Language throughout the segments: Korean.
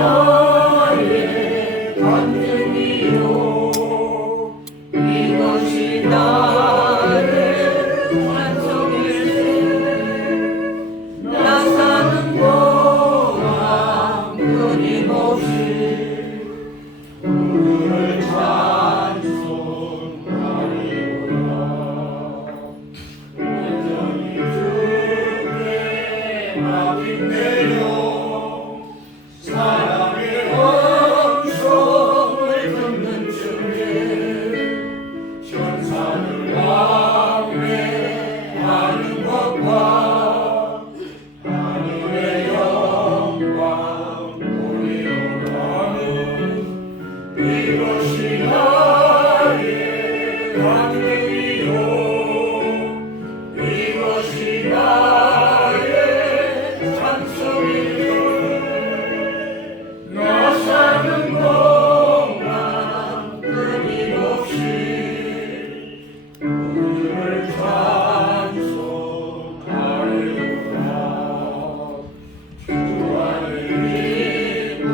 나의 간증이요 이것이 나의 찬송일세 나 사는 동안 끊임없이 오늘을 찬송하리로다 온전히 주께 맡긴대요 사랑의 음성을 듣는 중에 천사를 왕래하는 것과 하늘의 영광 보리로 나는 이것이 나의 간증이요 이것이 나의 찬송이요 나 사는 동안 끊임없이 오늘을 찬송하리로다 주 안에 있는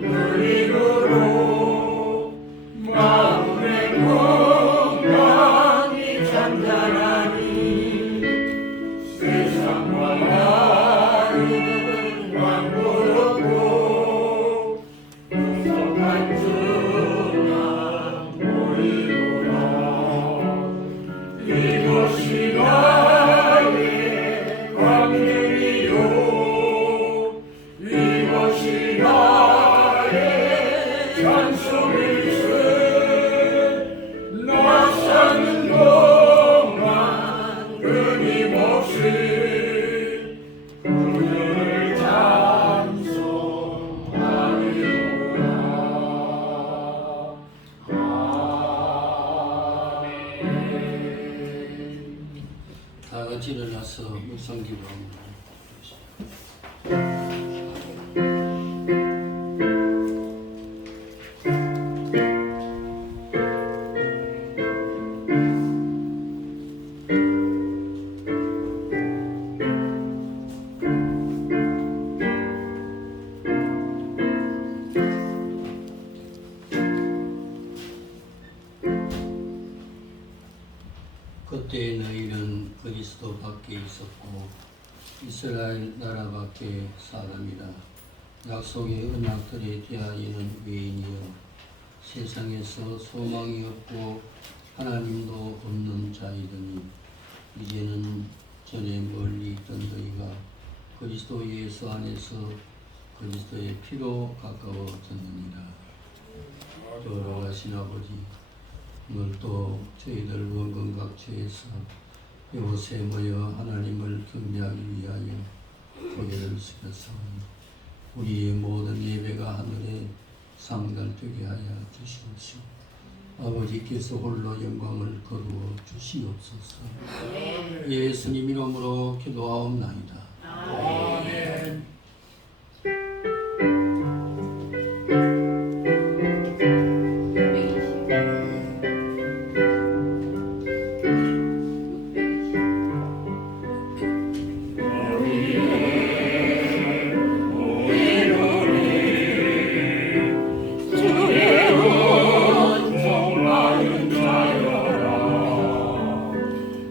누리므로 마음의 건강이 잠자라니 세상과 나는 왕고롭고 구속한 주나 보이로라 이것이 나의 광명이요 이것이 나의 찬송일세 나 사는 동안 끊임없이 오늘을 찬송하리로다 다 같이 일어나서 묵상 기도합니다. 그때 너희는 그리스도 밖에 있었고 이스라엘 나라 밖에 사람이라 약속의 언약들에 대하여는 외인이여 세상에서 소망이 없고 하나님도 없는 자이더니 이제는 전에 멀리 있던 너희가 그리스도 예수 안에서 그리스도의 피로 가까워졌느니라. 돌아가신 아버지 오늘도 저희들 원근각처에서 이곳에 모여 하나님을 경배하기 위하여 고개를 숙였사오니 우리의 모든 예배가 하늘에 상달되게 하여 주시옵시고 아버지께서 홀로 영광을 거두어 주시옵소서. 예수님 이름으로 기도하옵나이다. 아멘.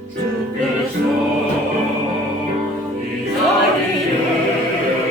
주께서 이 자리에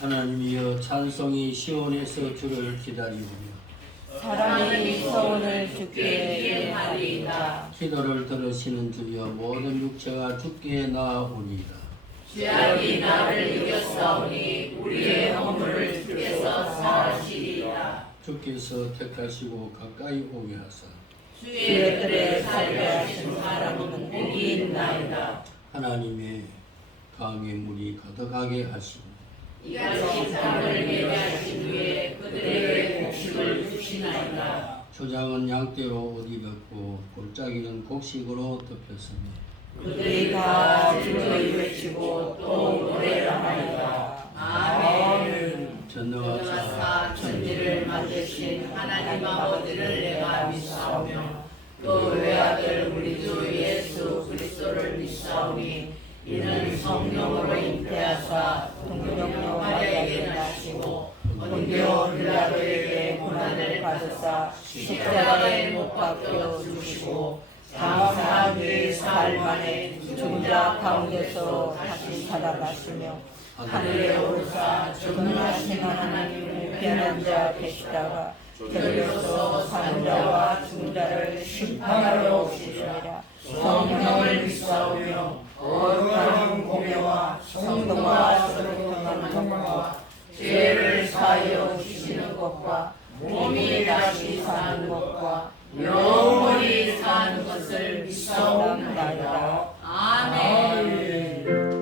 하나님이여 찬송이 시온에서 주를 기다리오며 사람이 소원을 주께 예하리이다. 기도를 들으시는 주여 모든 육체가 주께 나아오니이다. 죄악이 나를 이겼사오니 우리의 허물을 주께서 사하시리이다. 주께서 택하시고 가까이 오게 하사 주의 뜰에 살게 하신 사람은 복이 있나이다. 하나님의 강의 물이 가득하게 하시고 이같이 땅을 예배하신 후에 그들에게 곡식을 주시나이다. 초장은 양떼로 옷 입었고 골짜기는 곡식으로 덮였으니 그들이 다 주를 외치고 또 노래를 하나이다. 아멘. 전능하사 천지를 만드신 하나님 아버지를 내가 믿사오며 또 외아들 우리 주 예수 그리스도를 믿사오니 이는 성령으로 잉태하사 동정녀 마리아에게 나시고 본디오 빌라도에게 고난을 받으사 십자가에 못 박혀 죽으시고 장사한 뒤 사흘 만에 죽은 자 가운데서 다시 살아나시며 하늘에 오르사 전능하신 하나님의 변한 자 계시다가 저리로서 사는 자와 죽은 자를 심판하러 오시리라. 성령을 믿사오며 거룩한 공회와 성도와 소통하는 것과 죄를 사하여 주시는 것과 몸이 다시 사는 것과 영원히 사는 것을 믿사옵나이다. 아멘.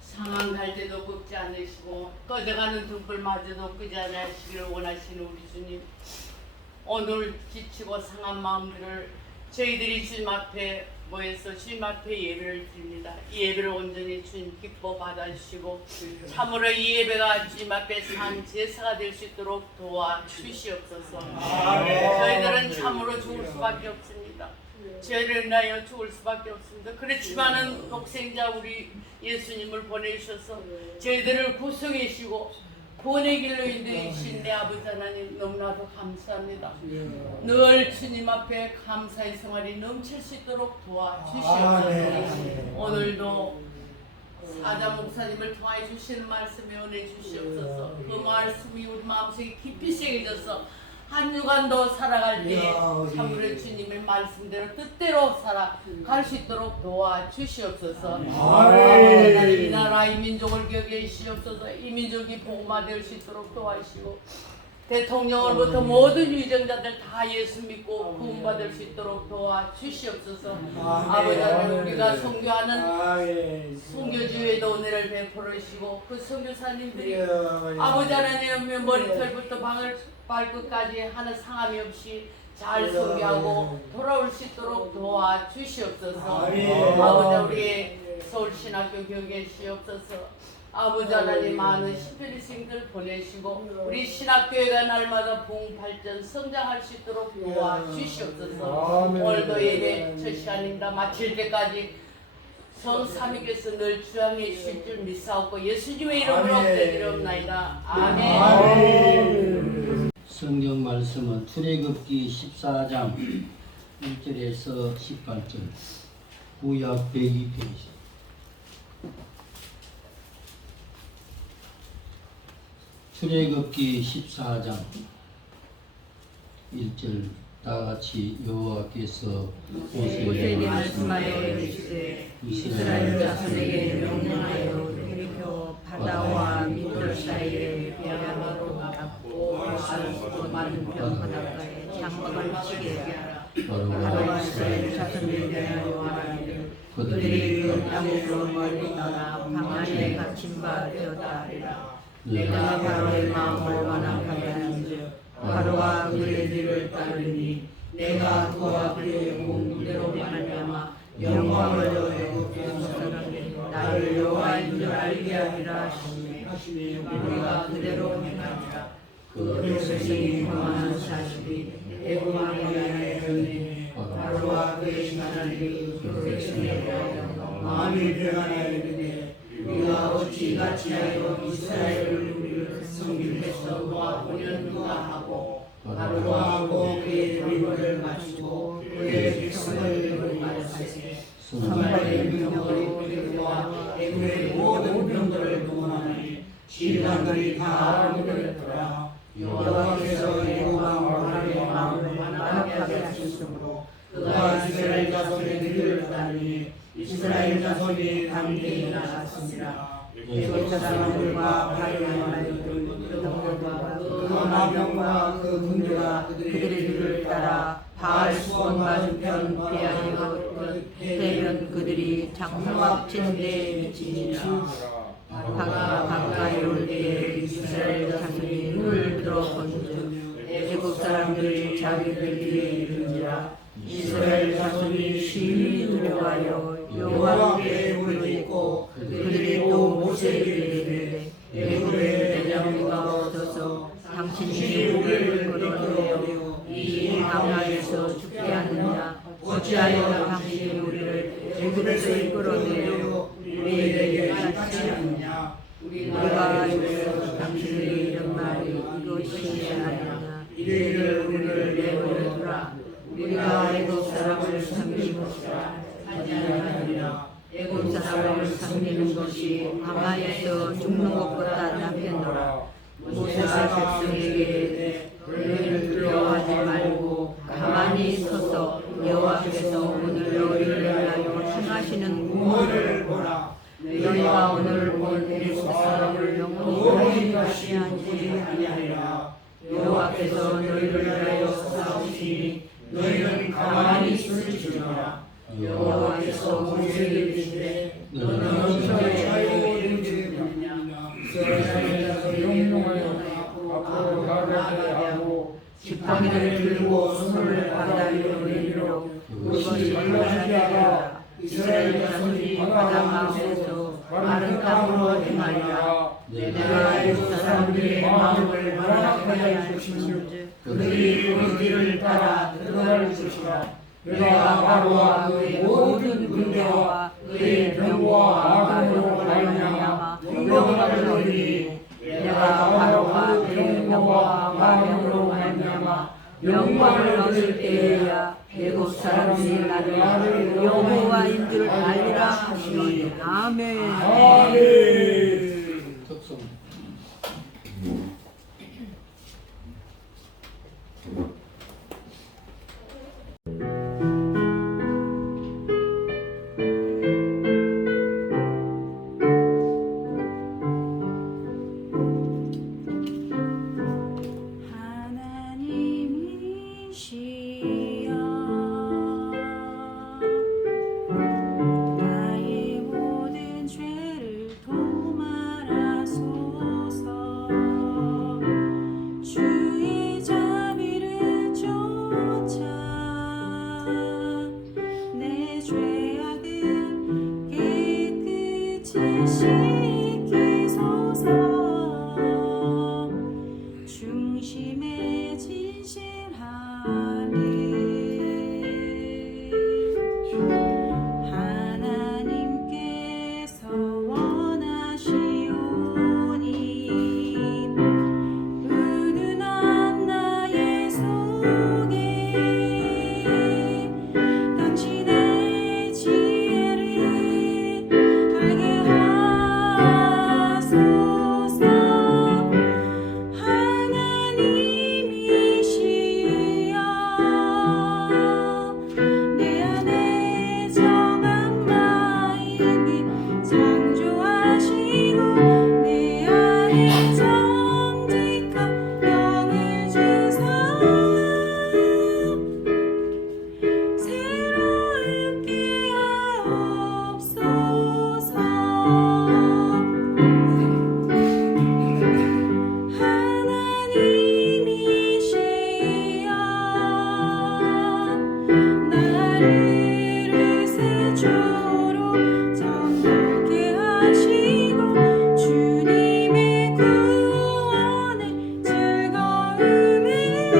상한 갈 때도 꺾지 않으시고 꺼져가는 등불마저도 끄지 않으시기를 원하시는 우리 주님, 오늘 지치고 상한 마음들을 저희들이 주님 앞에 모여서 주님 앞에 예배를 드립니다. 이 예배를 온전히 주님 기뻐 받아주시고 참으로 이 예배가 주님 앞에 산 제사가 될 수 있도록 도와주시옵소서. 저희들은 참으로 죽을 수밖에 없습니다. 죄를 인하여 죽을 수밖에 없습니다. 그렇지만은 독생자 우리 예수님을 보내주셔서 저희들을 구속해주시고 구원의 길로 인도해주신 내 아버지 하나님 너무나도 감사합니다. 늘 주님 앞에 감사의 생활이 넘칠 수 있도록 도와주시옵소서. 오늘도 사자 목사님을 통하여 주시는 말씀에 은혜 주시옵소서. 그 말씀이 우리 마음속에 깊이 새겨져서 한 주간 더 살아갈 때 이야, 참으로 예. 주님의 말씀대로 뜻대로 살아갈 수 있도록 도와주시옵소서. 아멘. 이 나라 이 민족을 기억하시옵소서. 이 민족이 복음화될 수 있도록 도와주시고 대통령으로부터 모든 유정자들 다 예수 믿고 구원받을 수 있도록 도와주시옵소서. 아버지 하나님 우리가 선교하는 선교지회도 은혜를 베풀으시고 그 선교사님들이 아버지 하나님 머리털부터 발끝까지 하는 상함이 없이 잘 선교하고 돌아올 수 있도록 도와주시옵소서. 아버지 우리의 서울신학교 교계시옵소서. 아버지 하나님 많은 신표리생들 보내시고 우리 신학교회가 날마다 봉발전 성장할 수 있도록 도와주시옵소서. 오늘도 예배 첫 시간입니다. 마칠 때까지 성삼위께서 늘 주양해 주실 줄 믿사옵고 예수님의 이름으로 기도드리옵나이다. 아멘. 성경 말씀은 출애굽기 14장 1절에서 18절 구약 102페이지. 출애굽기 14장 1절 다같이 여호와께서 모세에게 말씀하여 이르시되 이스라엘 자손에게 명령하여 예리코 바다와 미돌 사이에 벼랑으로 닫고 알고 맞은편 바닷가에 장막을 치게 하라. 바로와 이스라엘 자손에게 대하여 말하기를 그들이 그 땅으로 멀리 떠나 방안에 갇힌 바 되었다 하리라. 내가 바로의 마음을 완악하게 하는즉 바로와 그의 뒤를 따르니 내가 그와 그의 몸대로 말미암아 영광을 얻어 사람들이 나를 여호와인 줄 알게 하리라 하시니 우리가 그대로 행하리라. 그 백성이 범하는 사실이 애굽 왕에게 되니 바로와 그의 신하들이 그 백성에 대하여 마음이 변하여 이르되 우리가 어찌 같이 하여 이스라엘을 우리를 섬기겠어 놓아보려 누가 하고 바로와 그의 도리를 마치고 그의 백성을 마치세 선발의 명령으로 그들과 애굽의 모든 병들을 동원하니 지휘관들이 다 알고들었더라. 여호와께서 애굽 왕 바로의 마음을 완악하게 하셨으므로 그가 이스라엘 자손의 길을 따르니 이스라엘 자손이 담대히 나갔습니다. 애굽 사람들과 바로의 말들 그 동료들과 그 나병과 그 군대가 그들의 길을 따라 바알 수원 맞은편 베아리로 대면 그들이 장막 친 데 미치니라. 바가 가까이 올 때에 이스라엘 자손이 눈을 들어 본즉 애굽 사람들이 자기들 길에 이른지라. 이스라엘 자손이 심히 두려워하여 여호와께 부르짖고 그들이 또 모세에게 이르되 애굽에 대장부가 없어서 당신이 우리를 끌어내어 이 강야에서 죽게 하느냐. 어찌하여 당신이 우리를 애굽에서 이끌어내어 우리에게 같이 하느냐. 우리가 여기서 당신에게 이런 말이 이것이 아니냐. 이를 우리를 내버려두라. 우리가 애굽 사람을 섬기는 것이라 하지 아니하리라. 애굽 사람을 섬기는 것이 강야에서 죽는 것보다 낫겠노라. 모세가 백성에게 이르되 너희는 두려워하지 말고 가만히 서서 여호와께서 오늘 너희를 위하여 행하시는 구원을 보라. 너희가 오늘 본 애굽 사람을 영원히 다시 하지 아니하리라. 여호와께서 너희를 위하여 싸우시니 너희는 가만히 있을지어다. 여호와께서 모세에게 이르시되 너는 어찌하여 이르지 않느냐. 이스라엘 자손의 영혼을 앞으로 나가게 하고 지팡이를 들고 손을 바다 위로 내밀어 그것이 흘러지게 하라. 이스라엘 자손이 바다 가운데서 마른 땅으로 행하리라. 내가 애굽 사람들의 마음을 완악하게 할 것인즉 그들이 그 길을 따라 들어갈 것이라. 내가 바로와 그의 모든 군대와 그의 병과 악으로 말미암아 영광을 얻으리. 내가 바로와 그의 병과 악으로 말미암아 영광을 얻을 때에야 애굽 사람들이 나를 여호와인 줄 알리라 하시니 아멘. 특성 나의 모든 죄를 도말하소서. 주의 자비를 쫓아 내 죄악을 깨끗이 씻기소서. 중심에 진실하리. 하나님께서 원하시오니 은은한 나의 속에 당신의 지혜를 알게 하소서. 하나님이시여 내 안에 정한 마음을 창조하시고 내 안에 정직한 영을 주사 새롭게 하옵소서. 하나님이시여 나를 세조로 정복케 하시고 주님의 구원의 즐거움을 내게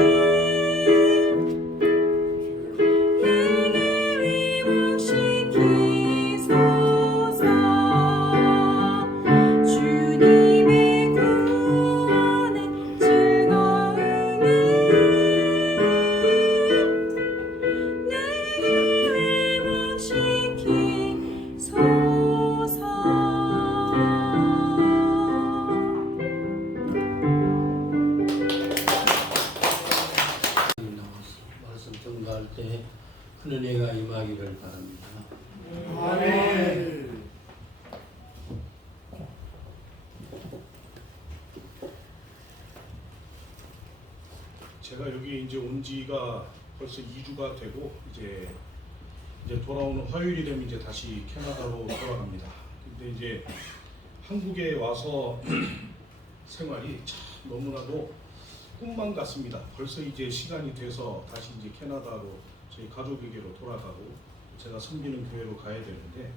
회복시키소서. 주님의 구원의 즐거움을 내게 회복시키소서. 나와서 말씀 전가할 때 은혜가 임하기를 바랍니다. 아멘. 제가 여기 이제 온 지가 벌써 2주가 되고 이제 돌아오는 화요일이 되면 이제 다시 캐나다로 돌아갑니다. 근데 이제 한국에 와서 생활이 참 너무나도 꿈만 같습니다. 벌써 이제 시간이 돼서 다시 이제 캐나다로 저희 가족에게로 돌아가고 제가 섬기는 교회로 가야 되는데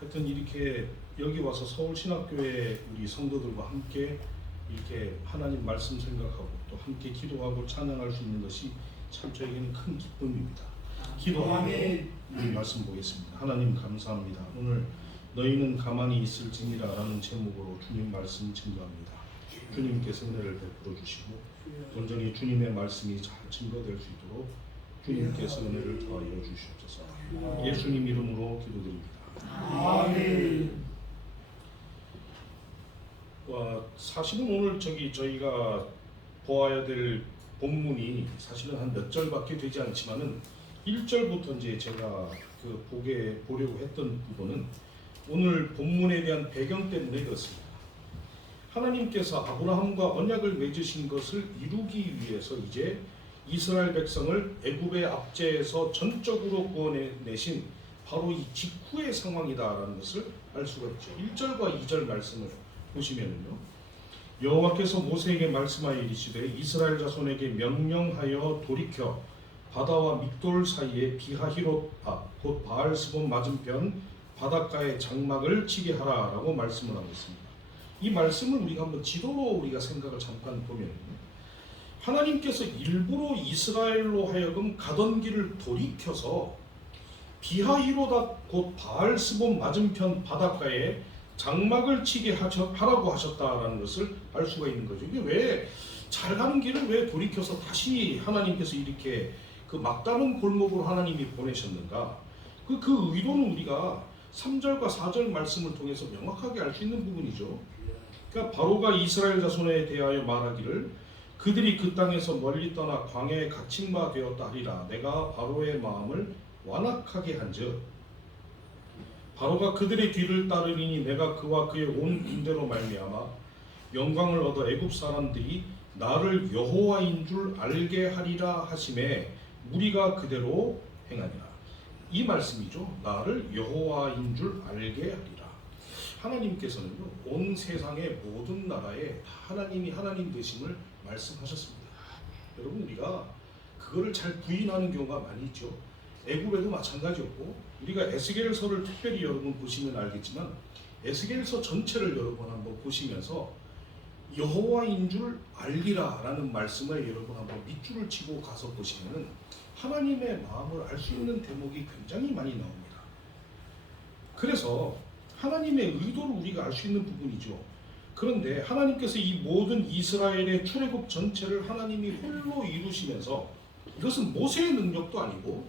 하여튼 이렇게 여기 와서 서울신학교에 우리 성도들과 함께 이렇게 하나님 말씀 생각하고 또 함께 기도하고 찬양할 수 있는 것이 참 저에게는 큰 기쁨입니다. 기도하고 우리 말씀 보겠습니다. 하나님 감사합니다. 오늘 너희는 가만히 있을지니라 라는 제목으로 주님 말씀 증거합니다. 주님께서 은혜를 베풀어 주시고 온전히 주님의 말씀이 잘 증거될 수 있도록 주님께서 은혜를 더하여 주시옵소서. 예수님 이름으로 기도드립니다. 아멘. 사실은 오늘 저희가 보아야 될 본문이 사실은 한 몇 절밖에 되지 않지만은 1절부터 이제 제가 보려고 했던 부분은 오늘 본문에 대한 배경 때문에 그렇습니다. 하나님께서 아브라함과 언약을 맺으신 것을 이루기 위해서 이제 이스라엘 백성을 애굽의 압제에서 전적으로 구원해내신 바로 이 직후의 상황이다라는 것을 알 수가 있죠. 1절과 2절 말씀을 보시면요, 여호와께서 모세에게 말씀하여 이르시되 이스라엘 자손에게 명령하여 돌이켜 바다와 믹돌 사이에 비하히롯 앞 곧 바알스본 맞은편 바닷가에 장막을 치게 하라라고 말씀을 하고 있습니다. 이 말씀을 우리가 한번 지도로 우리가 생각을 잠깐 보면 하나님께서 일부러 이스라엘로 하여금 가던 길을 돌이켜서 비하히롯 곧 바알스본 맞은편 바닷가에 장막을 치게 하라고 하셨다라는 것을 알 수가 있는 거죠. 이게 왜 잘 가는 길을 왜 돌이켜서 다시 하나님께서 이렇게 그 막다른 골목으로 하나님이 보내셨는가? 그 의도는 우리가 3절과 4절 말씀을 통해서 명확하게 알 수 있는 부분이죠. 그러니까 바로가 이스라엘 자손에 대하여 말하기를 그들이 그 땅에서 멀리 떠나 광야에 갇힌 바 되었다 하리라. 내가 바로의 마음을 완악하게 한즉 바로가 그들의 뒤를 따르리니 내가 그와 그의 온 군대로 말미암아 영광을 얻어 애굽 사람들이 나를 여호와인 줄 알게 하리라 하심에 우리가 그대로 행하니라. 이 말씀이죠. 나를 여호와인 줄 알게 하리라. 하나님께서는요, 온 세상의 모든 나라에 하나님이 하나님 되심을 말씀하셨습니다. 여러분, 우리가 그거를 잘 부인하는 경우가 많이 있죠. 애굽에도 마찬가지였고, 우리가 에스겔서를 특별히 여러분 보시면 알겠지만 에스겔서 전체를 여러분 한번 보시면서 여호와인 줄 알리라 라는 말씀을 여러분 한번 밑줄을 치고 가서 보시면은 하나님의 마음을 알 수 있는 대목이 굉장히 많이 나옵니다. 그래서 하나님의 의도를 우리가 알 수 있는 부분이죠. 그런데 하나님께서 이 모든 이스라엘의 출애굽 전체를 하나님이 홀로 이루시면서, 이것은 모세의 능력도 아니고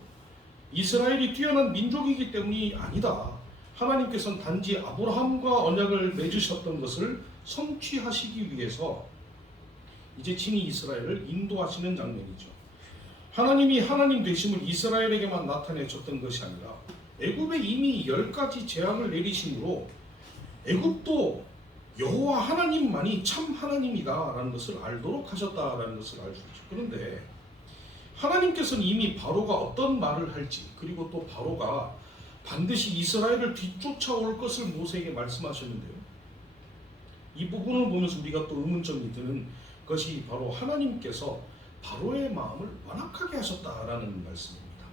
이스라엘이 뛰어난 민족이기 때문이 아니다. 하나님께서는 단지 아브라함과 언약을 맺으셨던 것을 성취하시기 위해서 이제 친히 이스라엘을 인도하시는 장면이죠. 하나님이 하나님 되심을 이스라엘에게만 나타내셨던 것이 아니라 애굽에 이미 10가지 재앙을 내리심으로 애굽도 여호와 하나님만이 참 하나님이다라는 것을 알도록 하셨다라는 것을 알 수 있죠. 그런데 하나님께서는 이미 바로가 어떤 말을 할지, 그리고 또 바로가 반드시 이스라엘을 뒤쫓아올 것을 모세에게 말씀하셨는데요. 이 부분을 보면서 우리가 또 의문점이 드는 것이 바로 하나님께서 바로의 마음을 완악하게 하셨다라는 말씀입니다.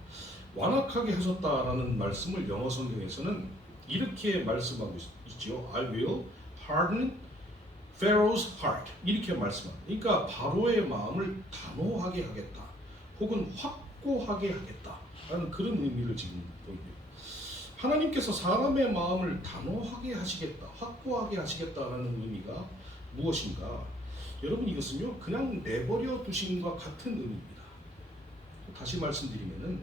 완악하게 하셨다라는 말씀을 영어 성경에서는 이렇게 말씀하고 있죠. I will harden Pharaoh's heart. 이렇게 말씀합니다. 그러니까 바로의 마음을 단호하게 하겠다, 혹은 확고하게 하겠다라는 그런 의미를 지금 보입니다. 하나님께서 사람의 마음을 단호하게 하시겠다, 확고하게 하시겠다라는 의미가 무엇인가? 여러분, 이것은요, 그냥 내버려 두심과 같은 의미입니다. 다시 말씀드리면은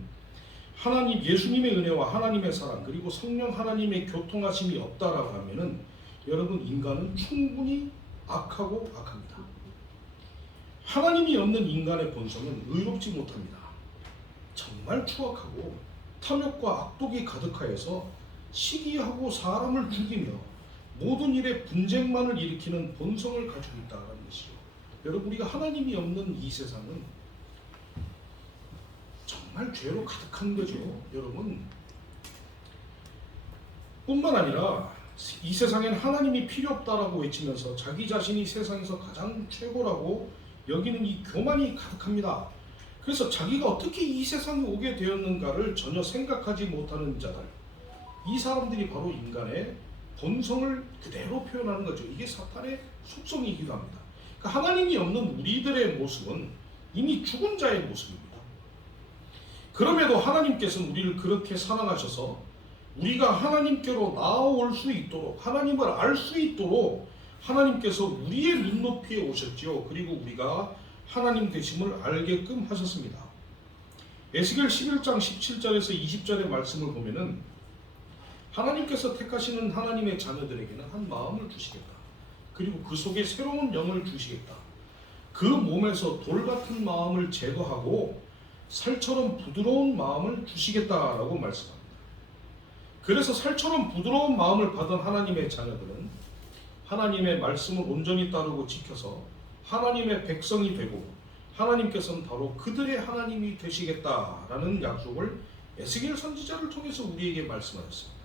하나님, 예수님의 은혜와 하나님의 사랑, 그리고 성령 하나님의 교통하심이 없다라고 하면은 여러분, 인간은 충분히 악하고 악합니다. 하나님이 없는 인간의 본성은 의롭지 못합니다. 정말 추악하고 탐욕과 악독이 가득하여서 시기하고 사람을 죽이며 모든 일에 분쟁만을 일으키는 본성을 가지고 있다는 것이죠. 여러분, 우리가 하나님이 없는 이 세상은 정말 죄로 가득한 거죠. 여러분, 뿐만 아니라 이 세상엔 하나님이 필요 없다라고 외치면서 자기 자신이 세상에서 가장 최고라고 여기는 이 교만이 가득합니다. 그래서 자기가 어떻게 이 세상에 오게 되었는가를 전혀 생각하지 못하는 자들, 이 사람들이 바로 인간의 본성을 그대로 표현하는 거죠. 이게 사탄의 속성이기도 합니다. 그러니까 하나님이 없는 우리들의 모습은 이미 죽은 자의 모습입니다. 그럼에도 하나님께서는 우리를 그렇게 사랑하셔서 우리가 하나님께로 나아올 수 있도록, 하나님을 알 수 있도록 하나님께서 우리의 눈높이에 오셨지요. 그리고 우리가 하나님 되심을 알게끔 하셨습니다. 에스겔 11장 17절에서 20절의 말씀을 보면은 하나님께서 택하시는 하나님의 자녀들에게는 한 마음을 주시겠다. 그리고 그 속에 새로운 영을 주시겠다. 그 몸에서 돌 같은 마음을 제거하고 살처럼 부드러운 마음을 주시겠다라고 말씀합니다. 그래서 살처럼 부드러운 마음을 받은 하나님의 자녀들은 하나님의 말씀을 온전히 따르고 지켜서 하나님의 백성이 되고 하나님께서는 바로 그들의 하나님이 되시겠다라는 약속을 에스겔 선지자를 통해서 우리에게 말씀하셨습니다.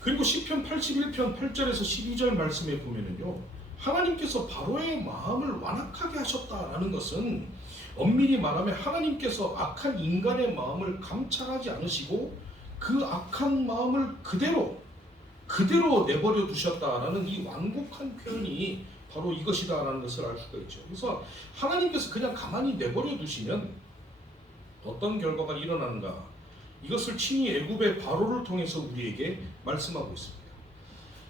그리고 시편 81편 8절에서 12절 말씀에 보면은요, 하나님께서 바로의 마음을 완악하게 하셨다라는 것은 엄밀히 말하면 하나님께서 악한 인간의 마음을 감찰하지 않으시고 그 악한 마음을 그대로 내버려 두셨다라는 이 완곡한 표현이 바로 이것이다라는 것을 알 수가 있죠. 그래서 하나님께서 그냥 가만히 내버려 두시면 어떤 결과가 일어나는가? 이것을 친히 애굽의 바로를 통해서 우리에게 말씀하고 있습니다.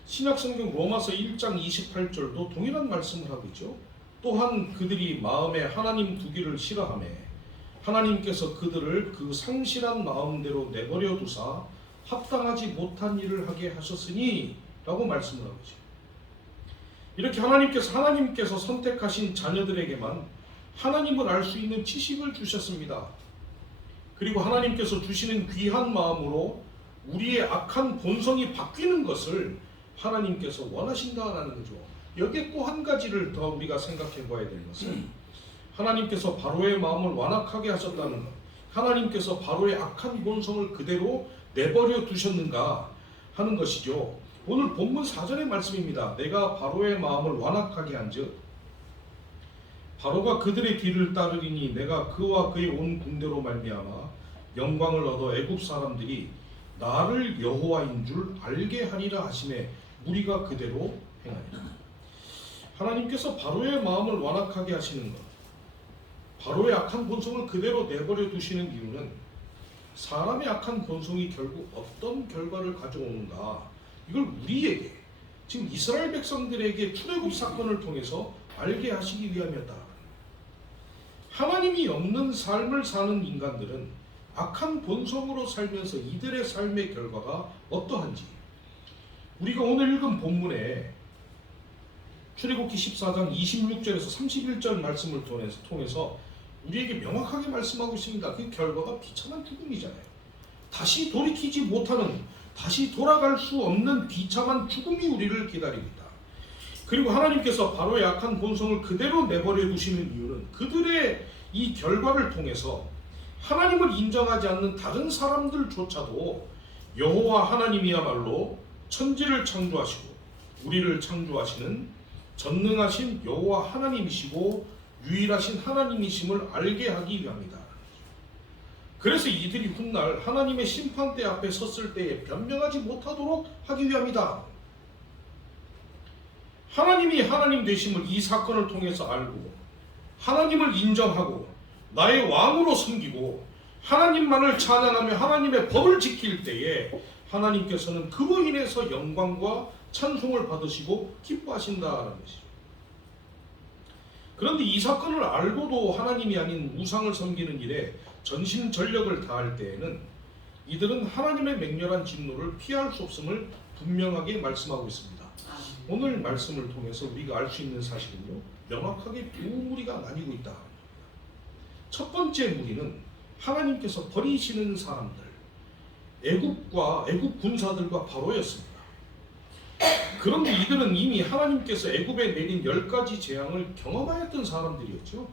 신약성경 로마서 1장 28절도 동일한 말씀을 하고 있죠. 또한 그들이 마음에 하나님 두기를 싫어하며 하나님께서 그들을 그 상실한 마음대로 내버려 두사 합당하지 못한 일을 하게 하셨으니 라고 말씀을 하고 있죠. 이렇게 하나님께서 선택하신 자녀들에게만 하나님을 알 수 있는 지식을 주셨습니다. 그리고 하나님께서 주시는 귀한 마음으로 우리의 악한 본성이 바뀌는 것을 하나님께서 원하신다라는 거죠. 여기에 또 한 가지를 더 우리가 생각해 봐야 되는 것은 하나님께서 바로의 마음을 완악하게 하셨다는 것, 하나님께서 바로의 악한 본성을 그대로 내버려 두셨는가 하는 것이죠. 오늘 본문 4절의 말씀입니다. 내가 바로의 마음을 완악하게 한즉 바로가 그들의 뒤를 따르리니 내가 그와 그의 온 군대로 말미암아 영광을 얻어 애굽 사람들이 나를 여호와인 줄 알게 하리라 하시매 무리가 그대로 행하리라. 하나님께서 바로의 마음을 완악하게 하시는 것, 바로의 악한 본성을 그대로 내버려 두시는 이유는 사람의 악한 본성이 결국 어떤 결과를 가져오는가, 이걸 우리에게, 지금 이스라엘 백성들에게 출애굽 사건을 통해서 알게 하시기 위함이었다. 하나님이 없는 삶을 사는 인간들은 악한 본성으로 살면서 이들의 삶의 결과가 어떠한지, 우리가 오늘 읽은 본문에 출애굽기 14장 26절에서 31절 말씀을 통해서 우리에게 명확하게 말씀하고 있습니다. 그 결과가 비참한 죽음이잖아요. 다시 돌이키지 못하는, 다시 돌아갈 수 없는 비참한 죽음이 우리를 기다립니다. 그리고 하나님께서 바로의 악한 본성을 그대로 내버려 두시는 이유는 그들의 이 결과를 통해서 하나님을 인정하지 않는 다른 사람들조차도 여호와 하나님이야말로 천지를 창조하시고 우리를 창조하시는 전능하신 여호와 하나님이시고 유일하신 하나님이심을 알게 하기 위함이다. 그래서 이들이 훗날 하나님의 심판대 앞에 섰을 때에 변명하지 못하도록 하기 위함이다. 하나님이 하나님 되심을 이 사건을 통해서 알고 하나님을 인정하고 나의 왕으로 섬기고 하나님만을 찬양하며 하나님의 법을 지킬 때에 하나님께서는 그로 인해서 영광과 찬송을 받으시고 기뻐하신다는 것이죠. 그런데 이 사건을 알고도 하나님이 아닌 우상을 섬기는 일에 전심전력을 다할 때에는 이들은 하나님의 맹렬한 진노를 피할 수 없음을 분명하게 말씀하고 있습니다. 오늘 말씀을 통해서 우리가 알 수 있는 사실은요, 명확하게 두 무리가 나뉘고 있다. 첫 번째 무리는 하나님께서 버리시는 사람들, 애굽 군사들과 바로였습니다. 그런데 이들은 이미 하나님께서 애굽에 내린 10가지 재앙을 경험하였던 사람들이었죠.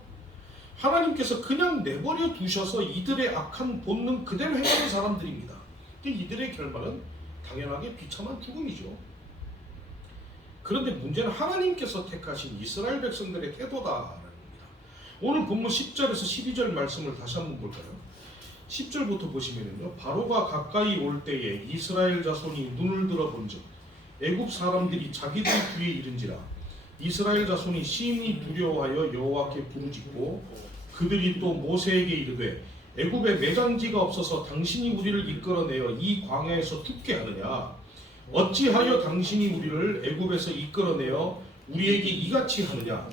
하나님께서 그냥 내버려 두셔서 이들의 악한 본능 그대로 행하는 사람들입니다. 이들의 결말은 당연하게 비참한 죽음이죠. 그런데 문제는 하나님께서 택하신 이스라엘 백성들의 태도다라는 겁니다. 오늘 본문 10절에서 12절 말씀을 다시 한번 볼까요? 10절부터 보시면요, 바로가 가까이 올 때에 이스라엘 자손이 눈을 들어 본즉 애굽 사람들이 자기들 뒤에 이른지라 이스라엘 자손이 심히 두려워하여 여호와께 부르짖고 그들이 또 모세에게 이르되 애굽에 매장지가 없어서 당신이 우리를 이끌어내어 이 광야에서 죽게 하느냐, 어찌하여 당신이 우리를 애굽에서 이끌어내어 우리에게 이같이 하느냐,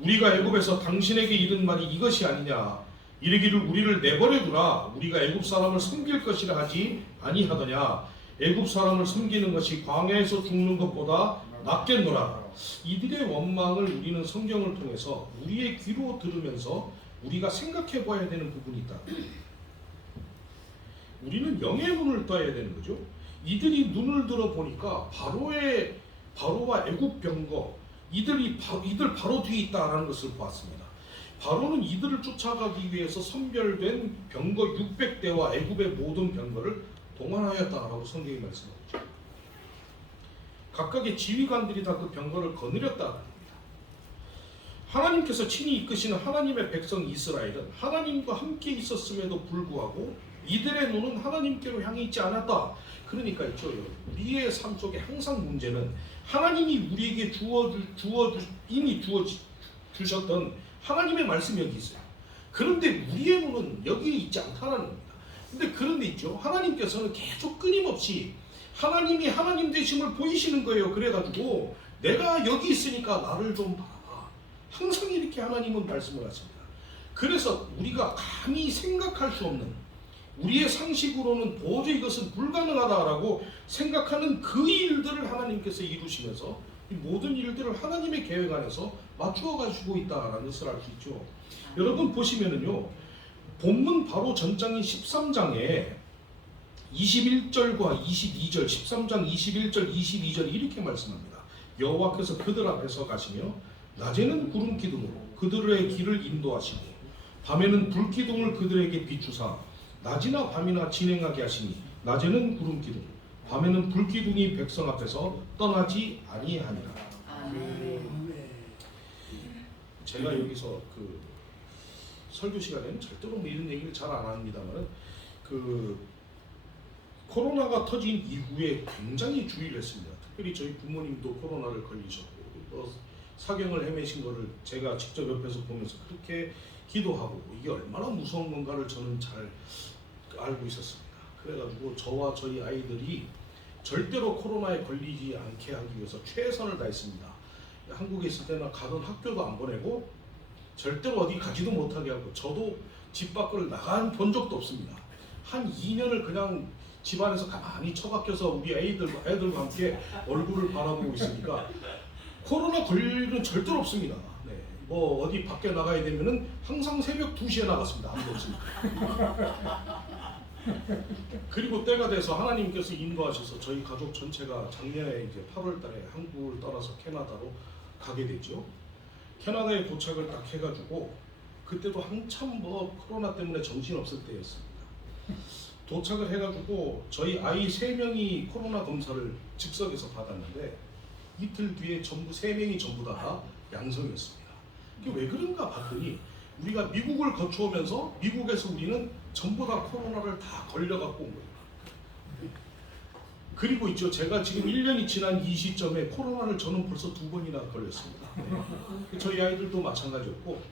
우리가 애굽에서 당신에게 이른 말이 이것이 아니냐, 이르기를 우리를 내버려두라, 우리가 애굽 사람을 섬길 것이라 하지 아니하더냐, 애굽 사람을 섬기는 것이 광야에서 죽는 것보다 낫겠노라. 이들의 원망을 우리는 성경을 통해서 우리의 귀로 들으면서 우리가 생각해 봐야 되는 부분이 있다. 우리는 영의 눈을 떠야 되는 거죠. 이들이 눈을 들어 보니까 바로와 애굽 병거, 이들 바로 뒤에 있다라는 것을 봤습니다. 바로는 이들을 쫓아가기 위해서 선별된 병거 600대와 애굽의 모든 병거를 동원하였다라고 성경이 말씀하고 있죠. 각각의 지휘관들이 다 그 병거를 거느렸다는 겁니다. 하나님께서 친히 이끄시는 하나님의 백성 이스라엘은 하나님과 함께 있었음에도 불구하고 이들의 눈은 하나님께로 향해 있지 않았다. 그러니까 있죠, 우리의 삶 속에 항상 문제는 하나님이 우리에게 이미 주셨던 하나님의 말씀이 여기 있어요. 그런데 우리의 눈은 여기에 있지 않다는 겁니다. 그런데 있죠, 하나님께서는 계속 끊임없이 하나님이 하나님 되심을 보이시는 거예요. 그래가지고 내가 여기 있으니까 나를 좀 바라봐. 항상 이렇게 하나님은 말씀을 하십니다. 그래서 우리가 감히 생각할 수 없는, 우리의 상식으로는 도저히 이것은 불가능하다라고 생각하는 그 일들을 하나님께서 이루시면서 이 모든 일들을 하나님의 계획 안에서 맞추어 가지고 있다라는 것을 알 수 있죠. 여러분 보시면은요, 본문 바로 전장인 13장에 21절과 22절, 13장 21절, 22절 이렇게 말씀합니다. 여호와께서 그들 앞에서 가시며 낮에는 구름 기둥으로 그들의 길을 인도하시고 밤에는 불기둥을 그들에게 비추사 낮이나 밤이나 진행하게 하시니 낮에는 구름기둥 밤에는 불기둥이 백성 앞에서 떠나지 아니하니라. 제가 여기서 그 설교 시간에는 절대로 뭐 이런 얘기를 잘 안 합니다만 그 코로나가 터진 이후에 굉장히 주의를 했습니다. 특별히 저희 부모님도 코로나를 걸리셨고 사경을 헤매신 거를 제가 직접 옆에서 보면서 그렇게 기도하고 이게 얼마나 무서운 건가를 저는 잘 알고 있었습니다. 그래가지고 저와 저희 아이들이 절대로 코로나에 걸리지 않게 하기 위해서 최선을 다했습니다. 한국에 있을 때는 가던 학교도 안 보내고 절대로 어디 가지도 못하게 하고 저도 집 밖을 본 적도 없습니다. 한 2년을 그냥 집안에서 가만히 처박혀서 우리 애들과 함께 얼굴을 바라보고 있으니까 코로나 걸릴 일은 절대로 없습니다. 네. 뭐 어디 밖에 나가야 되면은 항상 새벽 2시에 나갔습니다. 아무도 없으니까. 그리고 때가 돼서 하나님께서 인도하셔서 저희 가족 전체가 작년에 이제 8월달에 한국을 떠나서 캐나다로 가게 됐죠. 캐나다에 도착을 딱 해가지고 그때도 한참 뭐 코로나 때문에 정신 없을 때였습니다. 도착을 해가지고 저희 아이 3명이 코로나 검사를 즉석에서 받았는데 이틀 뒤에 전부 3명이 전부 다 양성이었습니다. 이게 왜 그런가 봤더니 우리가 미국을 거쳐오면서 미국에서 우리는 전부 다 코로나를 다 걸려갖고 온 거예요. 그리고 있죠. 제가 지금 1년이 지난 이 시점에 코로나를 저는 벌써 2번이나 걸렸습니다. 네. 저희 아이들도 마찬가지였고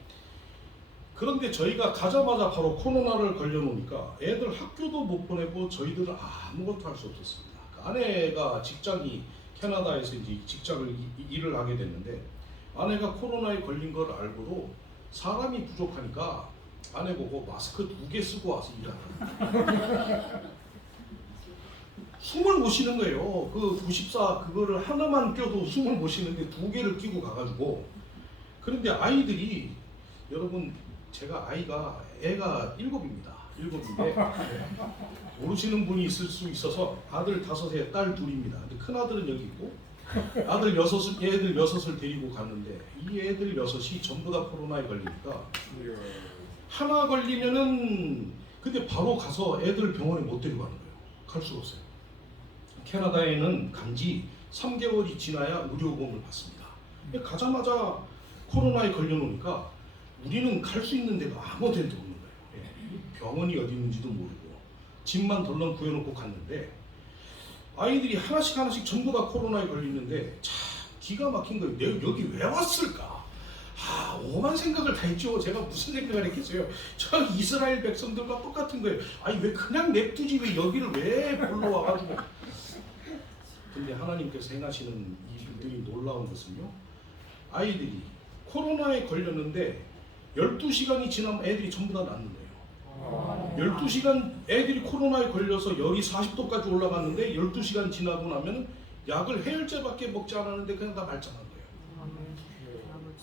그런데 저희가 가자마자 바로 코로나를 걸려놓으니까 애들 학교도 못 보내고 저희들은 아무것도 할 수 없었습니다. 그 아내가 직장이 캐나다에서 이제 일을 하게 됐는데 아내가 코로나에 걸린 걸 알고도 사람이 부족하니까 아내 보고 마스크 2개 쓰고 와서 일하라. 숨을 못 쉬는 거예요. 그 94 그거를 하나만 껴도 숨을 못 쉬는데 2개를 끼고 가가지고 그런데 아이들이 여러분 제가 애가 7입니다. 7인데 모르시는 분이 있을 수 있어서 아들 5에 딸 2입니다. 근데 큰 아들은 여기 있고 애들 6을 데리고 갔는데 이 애들 6이 전부 다 코로나에 걸리니까 하나 걸리면은 근데 바로 가서 애들 병원에 못 데려가는 거예요. 갈 수가 없어요. 캐나다에는 간지 3개월이 지나야 의료보험을 받습니다. 가자마자 코로나에 걸려놓으니까 우리는 갈 수 있는 데가 아무 데도 없는 거예요. 병원이 어디 있는지도 모르고 집만 덜렁 구해놓고 갔는데 아이들이 하나씩 전부 다 코로나에 걸리는데 참 기가 막힌 거예요. 내가 여기 왜 왔을까? 오만 생각을 다 했죠. 제가 무슨 생각을 했겠어요. 저 이스라엘 백성들과 똑같은 거예요. 아니 왜 그냥 냅두지 왜 여기를 왜 불러와가지고. 근데 하나님께서 행하시는 이 일들이 놀라운 것은요. 아이들이 코로나에 걸렸는데 12시간이 지나면 애들이 전부 다 낫는 거예요. 12시간 애들이 코로나에 걸려서 열이 40도까지 올라갔는데 12시간 지나고 나면 약을 해열제밖에 먹지 않았는데 그냥 다 말짱한 거예요.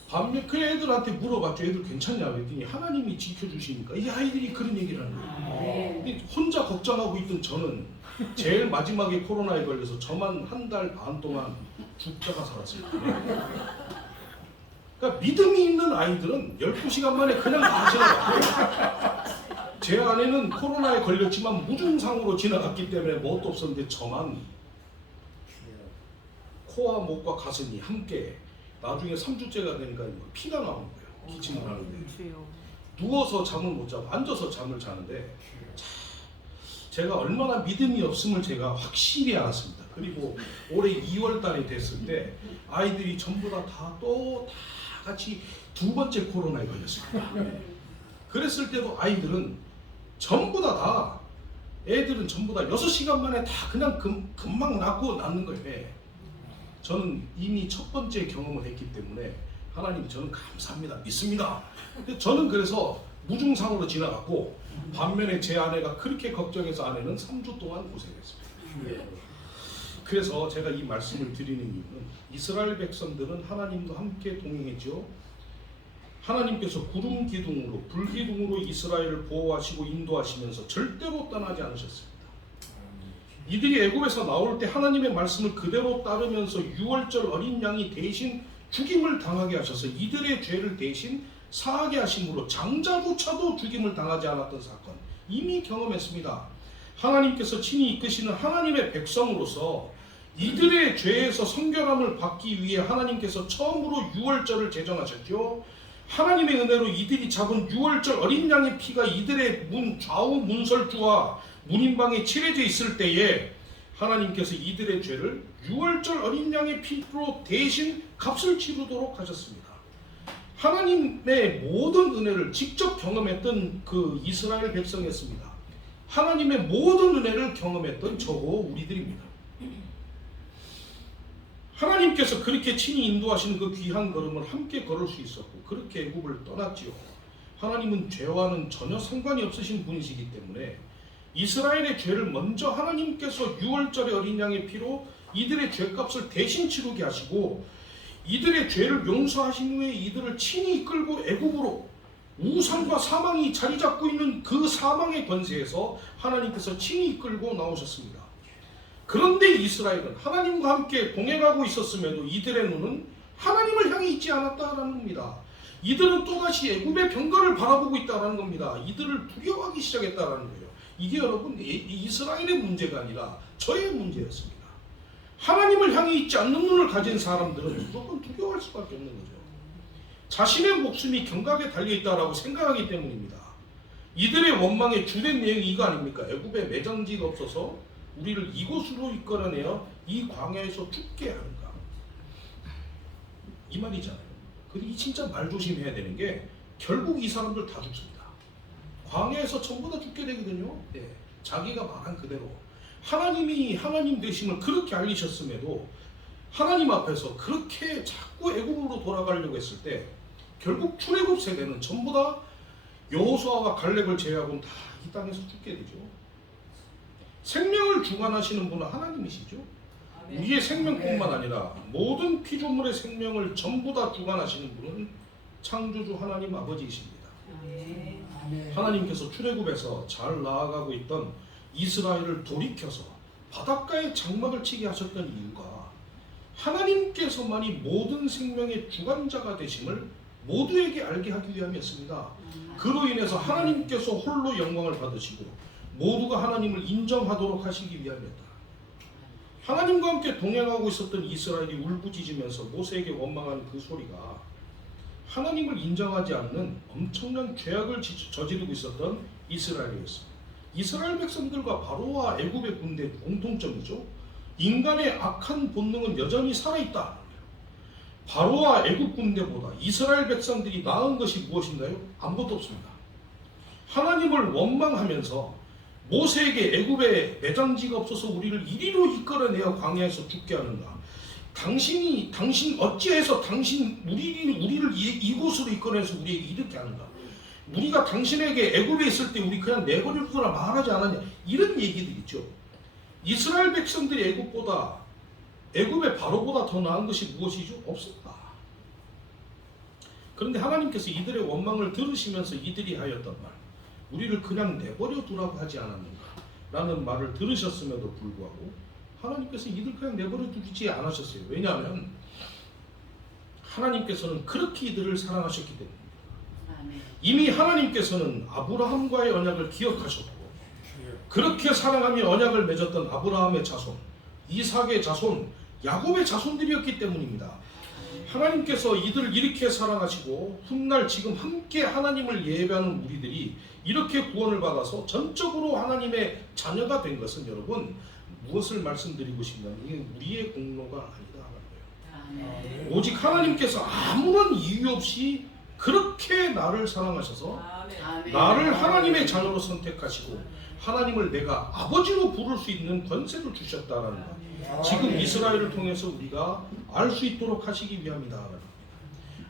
반면 그 애들한테 물어봤죠. 애들 괜찮냐 그랬더니 하나님이 지켜주시니까 이 아이들이 그런 얘기를 하는 거예요. 근데 혼자 걱정하고 있던 저는 제일 마지막에 코로나에 걸려서 저만 1달 반 동안 죽다가 살았습니다. 그러니까 믿음이 있는 아이들은 12시간 만에 그냥 다 지나갔고요. 제 아내는 코로나에 걸렸지만 무증상으로 지나갔기 때문에 뭣도 없었는데 저만 코와 목과 가슴이 함께 나중에 3주째가 되니까 피가 나오는 거예요. 기침을 하는데 누워서 잠을 못 자고 앉아서 잠을 자는데 제가 얼마나 믿음이 없음을 제가 확실히 알았습니다. 그리고 올해 2월 달이 됐을 때 아이들이 전부 다 같이 2번째 코로나에 걸렸습니다. 그랬을 때도 아이들은 전부 다 애들은 전부 다 6시간 만에 다 그냥 금방 낫는 거예요. 저는 이미 첫 번째 경험을 했기 때문에 하나님이 저는 감사합니다. 믿습니다. 저는 그래서 무증상으로 지나갔고 반면에 제 아내가 그렇게 걱정해서 아내는 3주 동안 고생했습니다. 그래서 제가 이 말씀을 드리는 이유는 이스라엘 백성들은 하나님과 함께 동행했죠. 하나님께서 구름 기둥으로 불기둥으로 이스라엘을 보호하시고 인도하시면서 절대로 떠나지 않으셨습니다. 이들이 애굽에서 나올 때 하나님의 말씀을 그대로 따르면서 6월절 어린 양이 대신 죽임을 당하게 하셔서 이들의 죄를 대신 사하게 하심으로 장자조차도 죽임을 당하지 않았던 사건 이미 경험했습니다. 하나님께서 친히 이끄시는 하나님의 백성으로서 이들의 죄에서 성결함을 받기 위해 하나님께서 처음으로 유월절을 제정하셨죠. 하나님의 은혜로 이들이 잡은 유월절 어린 양의 피가 이들의 좌우 문설주와 문인방에 칠해져 있을 때에 하나님께서 이들의 죄를 유월절 어린 양의 피로 대신 값을 치르도록 하셨습니다. 하나님의 모든 은혜를 직접 경험했던 그 이스라엘 백성이었습니다. 하나님의 모든 은혜를 경험했던 저고 우리들입니다. 하나님께서 그렇게 친히 인도하시는 그 귀한 걸음을 함께 걸을 수 있었고 그렇게 애굽을 떠났지요. 하나님은 죄와는 전혀 상관이 없으신 분이시기 때문에 이스라엘의 죄를 먼저 하나님께서 유월절의 어린 양의 피로 이들의 죄값을 대신 치르게 하시고 이들의 죄를 용서하신 후에 이들을 친히 이끌고 애굽으로 우상과 사망이 자리 잡고 있는 그 사망의 권세에서 하나님께서 친히 이끌고 나오셨습니다. 그런데 이스라엘은 하나님과 함께 동행하고 있었음에도 이들의 눈은 하나님을 향해 있지 않았다라는 겁니다. 이들은 또다시 애굽의 병거를 바라보고 있다는 겁니다. 이들을 두려워하기 시작했다는 거예요. 이게 여러분 이스라엘의 문제가 아니라 저의 문제였습니다. 하나님을 향해 있지 않는 눈을 가진 사람들은 무조건 두려워할 수밖에 없는 거죠. 자신의 목숨이 경각에 달려있다라고 생각하기 때문입니다. 이들의 원망의 주된 내용이 이거 아닙니까? 애굽에 매장지가 없어서 우리를 이곳으로 이끌어내어 이 광야에서 죽게 하는가, 이 말이잖아요. 근데 이 진짜 말 조심해야 되는 게 결국 이 사람들 다 죽습니다. 광야에서 전부 다 죽게 되거든요. 네. 자기가 말한 그대로 하나님이 하나님 되심을 그렇게 알리셨음에도 하나님 앞에서 그렇게 자꾸 애굽으로 돌아가려고 했을 때 결국 출애굽 세대는 전부 다 여호수아와 갈렙을 제외하고는 다 이 땅에서 죽게 되죠. 생명을 주관하시는 분은 하나님이시죠. 우리의 생명뿐만 아니라 모든 피조물의 생명을 전부 다 주관하시는 분은 창조주 하나님 아버지이십니다. 하나님께서 출애굽에서 잘 나아가고 있던 이스라엘을 돌이켜서 바닷가에 장막을 치게 하셨던 이유가 하나님께서만이 모든 생명의 주관자가 되심을 모두에게 알게 하기 위함이었습니다. 그로 인해서 하나님께서 홀로 영광을 받으시고 모두가 하나님을 인정하도록 하시기 위함이었다. 하나님과 함께 동행하고 있었던 이스라엘이 울부짖으면서 모세에게 원망하는 그 소리가 하나님을 인정하지 않는 엄청난 죄악을 저지르고 있었던 이스라엘이었습니다. 이스라엘 백성들과 바로와 애굽의 군대의 공통점이죠. 인간의 악한 본능은 여전히 살아있다. 바로와 애굽 군대보다 이스라엘 백성들이 나은 것이 무엇인가요? 아무것도 없습니다. 하나님을 원망하면서 모세에게 애굽에 매장지가 없어서 우리를 이리로 이끌어내어 광야에서 죽게 하는가? 당신 어찌해서 우리를 이곳으로 이끌어내서 우리에게 이렇게 하는가? 우리가 당신에게 애굽에 있을 때 우리 그냥 내버려 두거나 말하지 않았냐? 이런 얘기들 있죠. 이스라엘 백성들이 애굽의 바로보다 더 나은 것이 무엇이죠? 없습니다. 그런데 하나님께서 이들의 원망을 들으시면서 이들이 하였던 말, 우리를 그냥 내버려 두라고 하지 않았는가? 라는 말을 들으셨음에도 불구하고 하나님께서 이들 그냥 내버려 두지 않으셨어요. 왜냐하면 하나님께서는 그렇게 이들을 사랑하셨기 때문입니다. 이미 하나님께서는 아브라함과의 언약을 기억하셨고 그렇게 사랑하며 언약을 맺었던 아브라함의 자손, 이삭의 자손, 야곱의 자손들이었기 때문입니다. 하나님께서 이들을 이렇게 사랑하시고 훗날 지금 함께 하나님을 예배하는 우리들이 이렇게 구원을 받아서 전적으로 하나님의 자녀가 된 것은 여러분 무엇을 말씀드리고 싶냐면 이게 우리의 공로가 아니다라는 거예요. 오직 하나님께서 아무런 이유 없이 그렇게 나를 사랑하셔서 나를 하나님의 자녀로 선택하시고 하나님을 내가 아버지로 부를 수 있는 권세를 주셨다라는 것. 지금 이스라엘을 통해서 우리가 알 수 있도록 하시기 위함이다.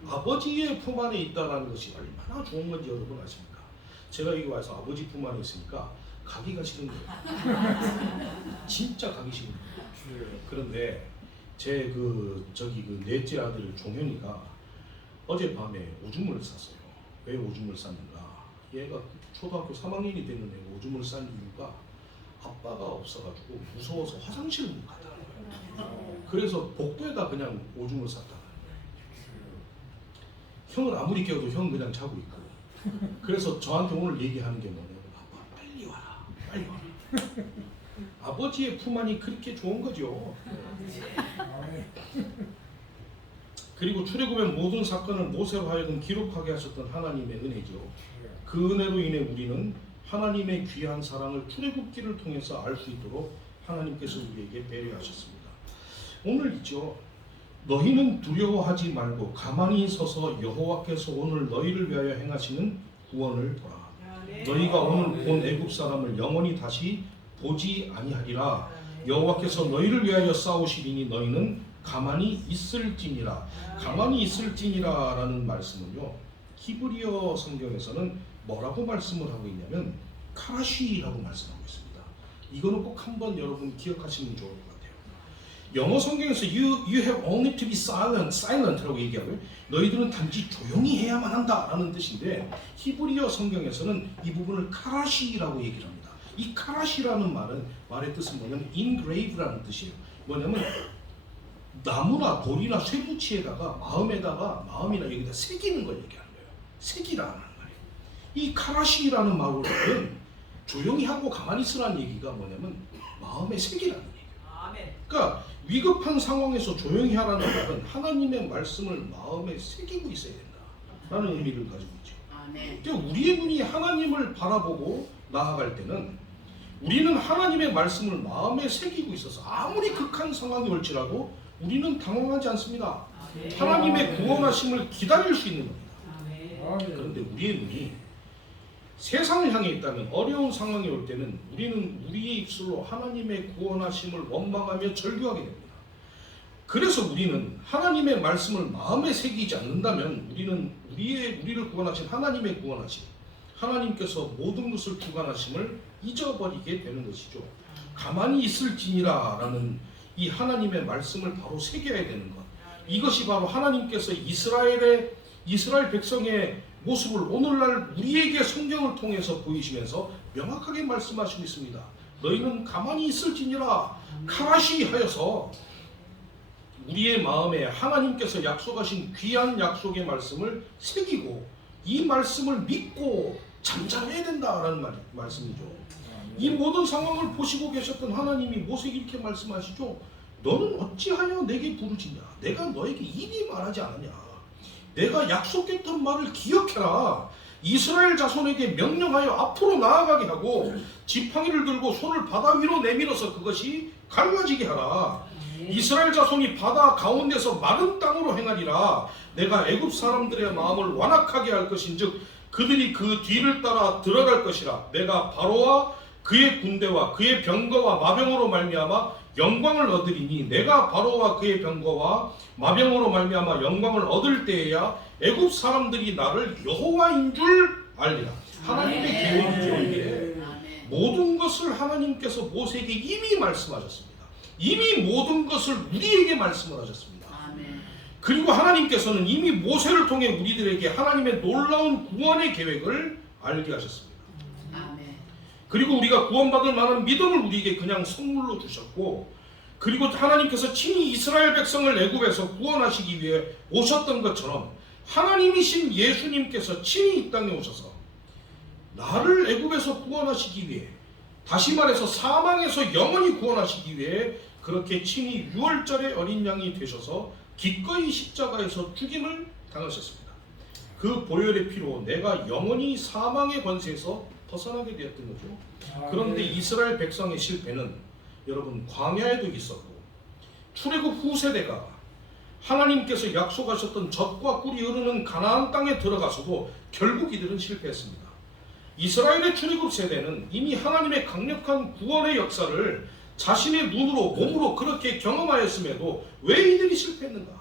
아버지의 품 안에 있다는 것이 얼마나 좋은 건지 여러분 아십니까? 제가 여기 와서 아버지 품 안에 있으니까 가기가 싫은 거예요. 진짜 가기 싫은 거예요. 그런데 제 넷째 아들 종현이가 어젯밤에 오줌을 쌌어요. 왜 오줌을 쌌는가? 얘가 초등학교 3학년이 됐는데 오줌을 싼 이유가 아빠가 없어가지고 무서워서 화장실을 못 갔다. 그래서 복도에다 그냥 오줌을 쌌다. 형은 아무리 깨워도 형은 그냥 자고 있고. 그래서 저한테 오늘 얘기하는 게 뭐냐면 아빠 빨리 와라, 빨리 와라. 아버지의 품 안이 그렇게 좋은 거죠. 그리고 출애굽의 모든 사건을 모세로 하여금 기록하게 하셨던 하나님의 은혜죠. 그 은혜로 인해 우리는 하나님의 귀한 사랑을 출애굽기를 통해서 알 수 있도록 하나님께서 우리에게 배려하셨습니다. 오늘 있죠. 너희는 두려워하지 말고 가만히 서서 여호와께서 오늘 너희를 위하여 행하시는 구원을 보라. 너희가 오늘 본 애굽 사람을 영원히 다시 보지 아니하리라. 여호와께서 너희를 위하여 싸우시리니 너희는 가만히 있을지니라. 가만히 있을지니라라는 말씀은요, 히브리어 성경에서는 뭐라고 말씀을 하고 있냐면 카라시라고 말씀하고 있습니다. 이거는 꼭 한번 여러분 기억하시면 좋을 것 같아요. 영어 성경에서 you have only to be silent라고 얘기하고요. 너희들은 단지 조용히 해야만 한다라는 뜻인데 히브리어 성경에서는 이 부분을 카라시라고 얘기를 합니다. 이 카라시라는 말의 뜻은 뭐냐면 engrave라는 뜻이에요. 뭐냐면 나무나 돌이나 쇠붙이에다가 마음이나 여기다 새기는 걸 얘기하는 거예요. 새기라는 말이에요. 이 카라시라는 말로는 조용히 하고 가만히 있으라는 얘기가 뭐냐면 마음에 새기라는 얘기예요. 그러니까 위급한 상황에서 조용히 하라는 말은 하나님의 말씀을 마음에 새기고 있어야 된다라는 의미를 가지고 있죠. 그러니까 우리의 눈이 하나님을 바라보고 나아갈 때는 우리는 하나님의 말씀을 마음에 새기고 있어서 아무리 극한 상황이 올지라도 우리는 당황하지 않습니다. 하나님의 구원하심을 기다릴 수 있는 겁니다. 그런데 우리의 눈이 세상을 향해 있다면 어려운 상황이 올 때는 우리는 우리의 입술로 하나님의 구원하심을 원망하며 절규하게 됩니다. 그래서 우리는 하나님의 말씀을 마음에 새기지 않는다면 우리는 우리를 구원하신 하나님의 구원하심, 하나님께서 모든 것을 주관하심을 잊어버리게 되는 것이죠. 가만히 있을지니라 라는 이 하나님의 말씀을 바로 새겨야 되는 것. 이것이 바로 하나님께서 이스라엘 백성의 모습을 오늘날 우리에게 성경을 통해서 보이시면서 명확하게 말씀하시고 있습니다. 너희는 가만히 있을지니라 카라시 하여서 우리의 마음에 하나님께서 약속하신 귀한 약속의 말씀을 새기고 이 말씀을 믿고 잠잠해야 된다라는 말씀이죠. 이 모든 상황을 보시고 계셨던 하나님이 모세에게 이렇게 말씀하시죠. 너는 어찌하여 내게 부르짖냐? 내가 너에게 이리 말하지 않았냐? 내가 약속했던 말을 기억해라. 이스라엘 자손에게 명령하여 앞으로 나아가게 하고 지팡이를 들고 손을 바다 위로 내밀어서 그것이 갈라지게 하라. 이스라엘 자손이 바다 가운데서 마른 땅으로 행하리라. 내가 애굽 사람들의 마음을 완악하게 할 것인즉 그들이 그 뒤를 따라 들어갈 것이라. 내가 바로와 그의 군대와 그의 병거와 마병으로 말미암아 영광을 얻으리니 내가 바로와 그의 병거와 마병으로 말미암아 영광을 얻을 때에야 애굽 사람들이 나를 여호와인 줄 알리라. 하나님의 계획이죠. 이게 모든 것을 하나님께서 모세에게 이미 말씀하셨습니다. 이미 모든 것을 우리에게 말씀을 하셨습니다. 그리고 하나님께서는 이미 모세를 통해 우리들에게 하나님의 놀라운 구원의 계획을 알게 하셨습니다. 그리고 우리가 구원받을 만한 믿음을 우리에게 그냥 선물로 주셨고, 그리고 하나님께서 친히 이스라엘 백성을 애굽에서 구원하시기 위해 오셨던 것처럼 하나님이신 예수님께서 친히 이 땅에 오셔서 나를 애굽에서 구원하시기 위해, 다시 말해서 사망에서 영원히 구원하시기 위해 그렇게 친히 유월절의 어린 양이 되셔서 기꺼이 십자가에서 죽임을 당하셨습니다. 그 보혈의 피로 내가 영원히 사망의 권세에서 벗어나게 되었던 거죠. 그런데 이스라엘 백성의 실패는 여러분 광야에도 있었고 출애굽 후 세대가 하나님께서 약속하셨던 젖과 꿀이 흐르는 가나안 땅에 들어가서도 결국 이들은 실패했습니다. 이스라엘의 출애굽 세대는 이미 하나님의 강력한 구원의 역사를 자신의 눈으로 몸으로 그렇게 경험하였음에도 왜 이들이 실패했는가?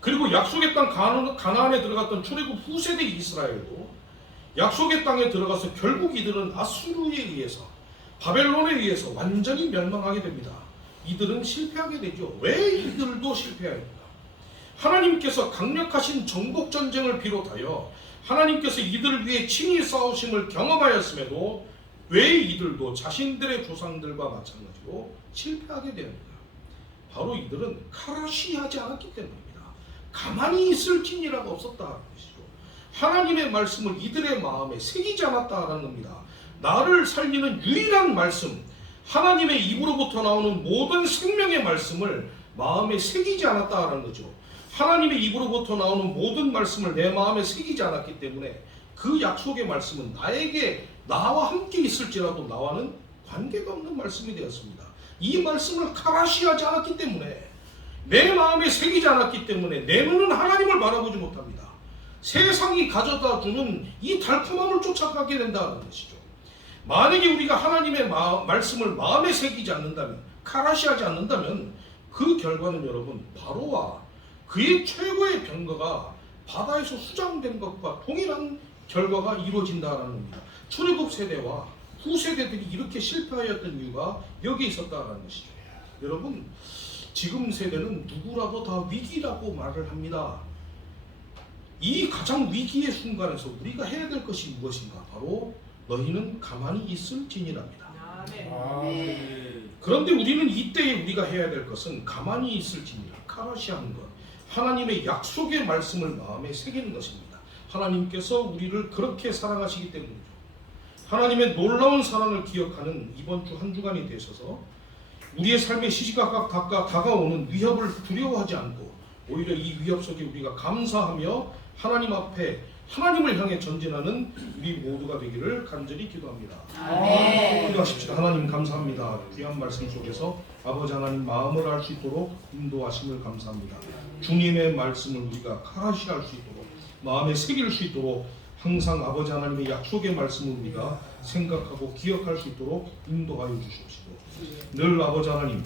그리고 약속의 땅 가나안에 들어갔던 출애굽 후 세대 이스라엘도 약속의 땅에 들어가서 결국 이들은 아수르에 의해서, 바벨론에 의해서 완전히 멸망하게 됩니다. 이들은 실패하게 되죠. 왜 이들도 실패합니까? 하나님께서 강력하신 정복 전쟁을 비롯하여 하나님께서 이들을 위해 친히 싸우심을 경험하였음에도 왜 이들도 자신들의 조상들과 마찬가지로 실패하게 됩니까? 바로 이들은 카라시하지 않았기 때문입니다. 가만히 있을 진이라고 없었다는 것이죠. 하나님의 말씀을 이들의 마음에 새기지 않았다라는 겁니다. 나를 살리는 유일한 말씀, 하나님의 입으로부터 나오는 모든 생명의 말씀을 마음에 새기지 않았다라는 거죠. 하나님의 입으로부터 나오는 모든 말씀을 내 마음에 새기지 않았기 때문에 그 약속의 말씀은 나와 함께 있을지라도 나와는 관계가 없는 말씀이 되었습니다. 이 말씀을 카라시하지 않았기 때문에, 내 마음에 새기지 않았기 때문에 내 눈은 하나님을 바라보지 못합니다. 세상이 가져다 주는 이 달콤함을 쫓아가게 된다는 것이죠. 만약에 우리가 하나님의 말씀을 마음에 새기지 않는다면, 카라시하지 않는다면 그 결과는 여러분, 바로와 그의 최고의 병거가 바다에서 수장된 것과 동일한 결과가 이루어진다는 겁니다. 출애굽 세대와 후세대들이 이렇게 실패하였던 이유가 여기에 있었다는 것이죠. 여러분, 지금 세대는 누구라도 다 위기라고 말을 합니다. 이 가장 위기의 순간에서 우리가 해야 될 것이 무엇인가? 바로 너희는 가만히 있을지니랍니다. 그런데 우리는 이때에 우리가 해야 될 것은 가만히 있을지니라, 카라시하는 것, 하나님의 약속의 말씀을 마음에 새기는 것입니다. 하나님께서 우리를 그렇게 사랑하시기 때문이죠. 하나님의 놀라운 사랑을 기억하는 이번 주 한 주간이 되셔서 우리의 삶에 시시각각 다가오는 위협을 두려워하지 않고 오히려 이 위협 속에 우리가 감사하며 하나님 앞에 하나님을 향해 전진하는 우리 모두가 되기를 간절히 기도합니다. 기도하십시다. 하나님 감사합니다. 귀한 말씀 속에서 아버지 하나님 마음을 알 수 있도록 인도하심을 감사합니다. 주님의 말씀을 우리가 카라시할 수 있도록, 마음에 새길 수 있도록 항상 아버지 하나님의 약속의 말씀을 우리가 생각하고 기억할 수 있도록 인도하여 주시옵시고, 늘 아버지 하나님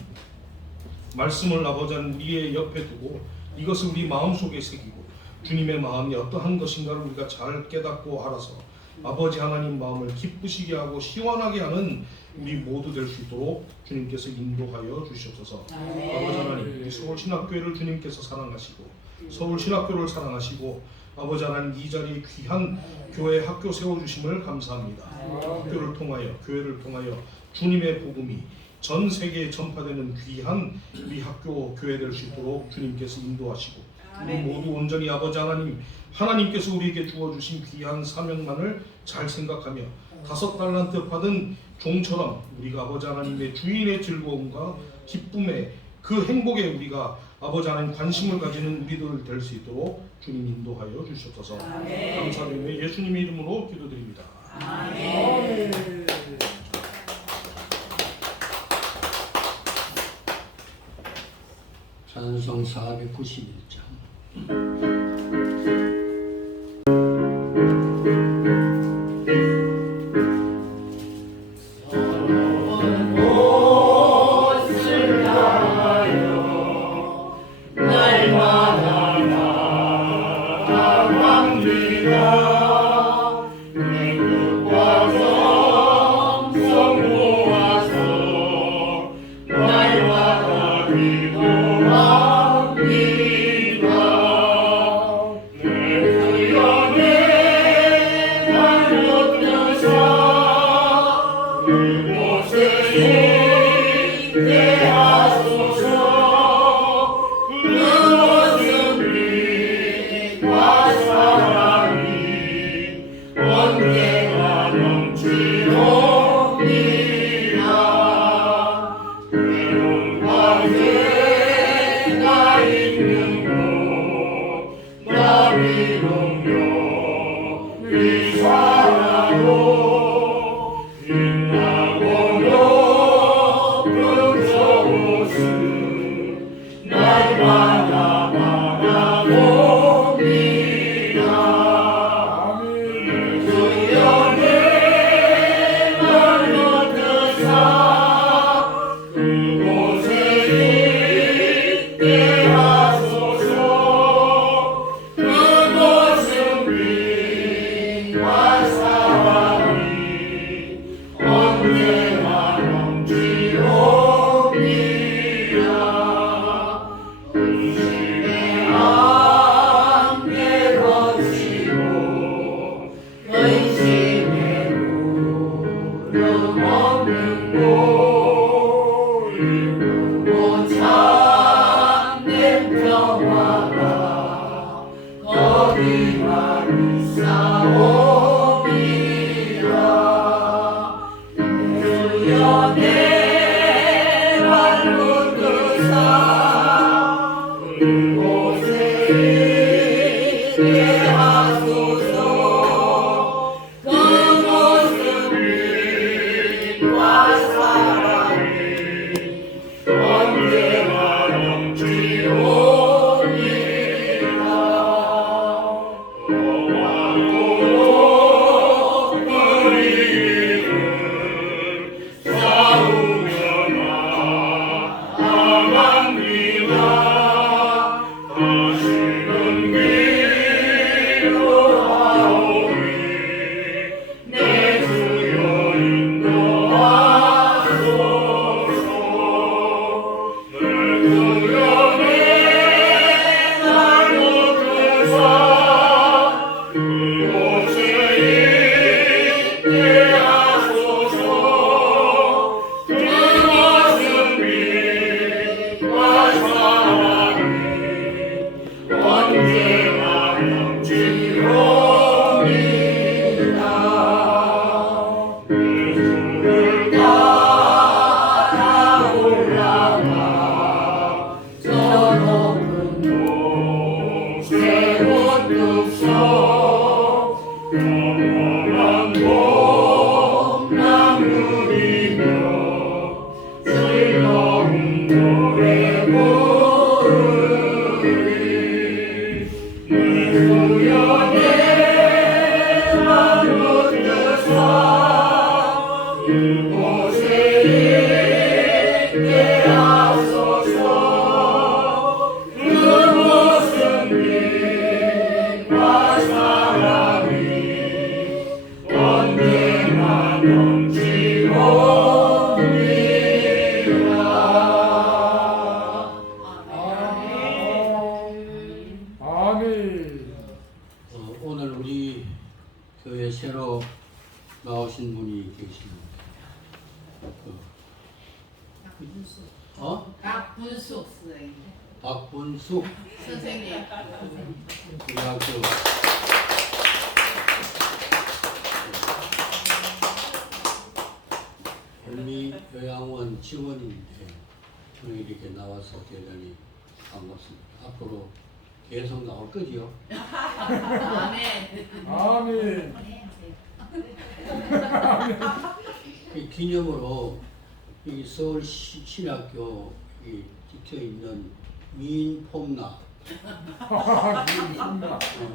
말씀을 아버지 하나님 우리의 옆에 두고 이것을 우리 마음속에 새기고 주님의 마음이 어떠한 것인가를 우리가 잘 깨닫고 알아서 아버지 하나님 마음을 기쁘시게 하고 시원하게 하는 우리 모두 될 수 있도록 주님께서 인도하여 주시옵소서. 아버지 하나님, 우리 서울신학교회를 주님께서 사랑하시고 서울신학교를 사랑하시고 아버지 하나님 이 자리에 귀한 교회 학교 세워주심을 감사합니다. 학교를 통하여, 교회를 통하여 주님의 복음이 전 세계에 전파되는 귀한 우리 학교 교회 될 수 있도록 주님께서 인도하시고 우리 모두 온전히 아버지 하나님, 하나님께서 우리에게 주어주신 귀한 사명만을 잘 생각하며 5달란트 받은 종처럼 우리가 아버지 하나님의 주인의 즐거움과 기쁨의 그 행복에 우리가 아버지 하나님 관심을 가지는 우리들 될 수 있도록 주님 인도하여 주시옵소서. 감사드리며 예수님의 이름으로 기도드립니다. 아멘. 찬송 491장. 참된 평화가 아멘. 오늘 우리 교회 새로 나오신 분이 계십니다. 박분숙 선생님. 박분숙 선생님. 우리 학교 현미요양원 직원인데 오늘 이렇게 나와서 대단히 반갑습니다. 앞으로 계속 나올 거지요? 아멘. 아멘. 이 기념으로 이 서울 신학교 이 찍혀 있는 미인폼나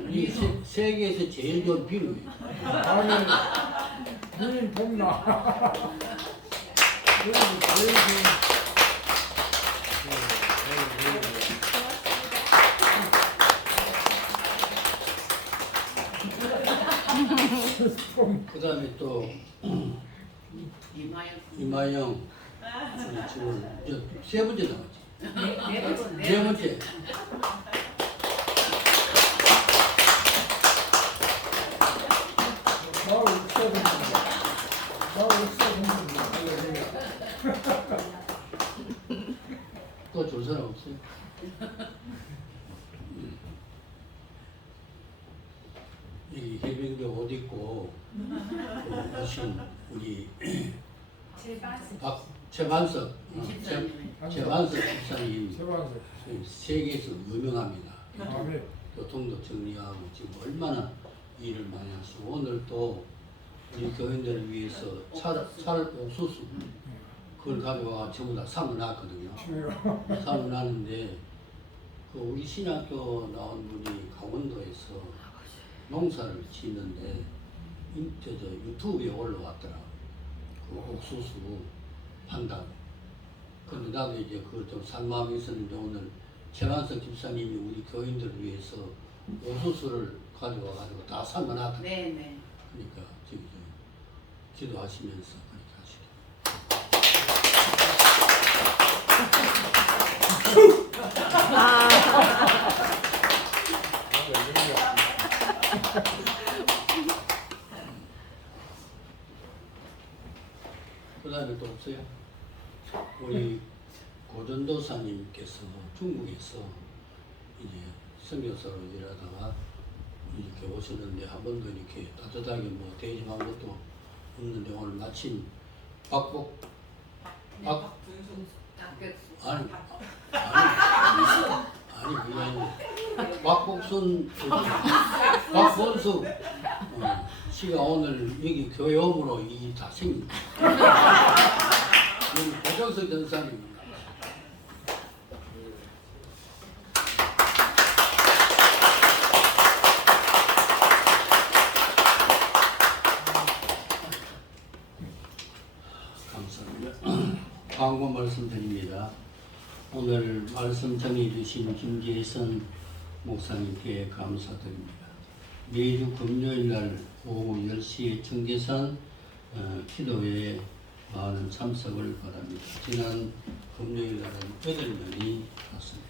이 세계에서 제일 좋은 비누예요. 아멘. 주님 돕나. 그다음에 또 이마영 지금 세 번째 나왔지. 네 번째. 나를 웃어줍니다. 나를 웃어줍니다. 또 줄 사람 없어요? 이 해병대 옷 입고 오신 우리 최반석 집사님 세반석. 세계에서 유명합니다. 아멘. 교통도 정리하고 지금 얼마나 일을 많이 하시고 오늘 또 우리 교인들을 위해서 찰 옥수수 그걸 가져와 전부 다 삶아놨거든요. 삶아놨는데 그 우리 신학교 나온 분이 강원도에서 농사를 짓는데 유튜브에 올라왔더라고. 그 옥수수 판다고. 근데 나도 이제 그걸 좀 산 마음이 있었는데 오늘 최만석 집사님이 우리 교인들을 위해서 옥수수를 가져와가지고 다 삶아놨다. 네네. 그러니까 저기 기도하시면서 그렇게 그 다음에 또 없어요? 우리 고전도사님께서 중국에서 이제 선교사로 일하다가 이렇게 오셨는데 한 번도 이렇게 따뜻하게 뭐 대접한 것도 없는데 오늘 마침 박복 아니 그게 아니고 박복순 박본수 씨가 오늘 여기 교회 오므로 이 다 생깁니다. 여기 고정석 전사님입니다. 감사합니다. 광고 말씀드립니다. 오늘 말씀 전해주신 김재선 목사님께 감사드립니다. 매주 금요일날 오후 10시에 청계산 기도회에 많은 참석을 바랍니다. 지난 금요일날은 8명이 갔습니다.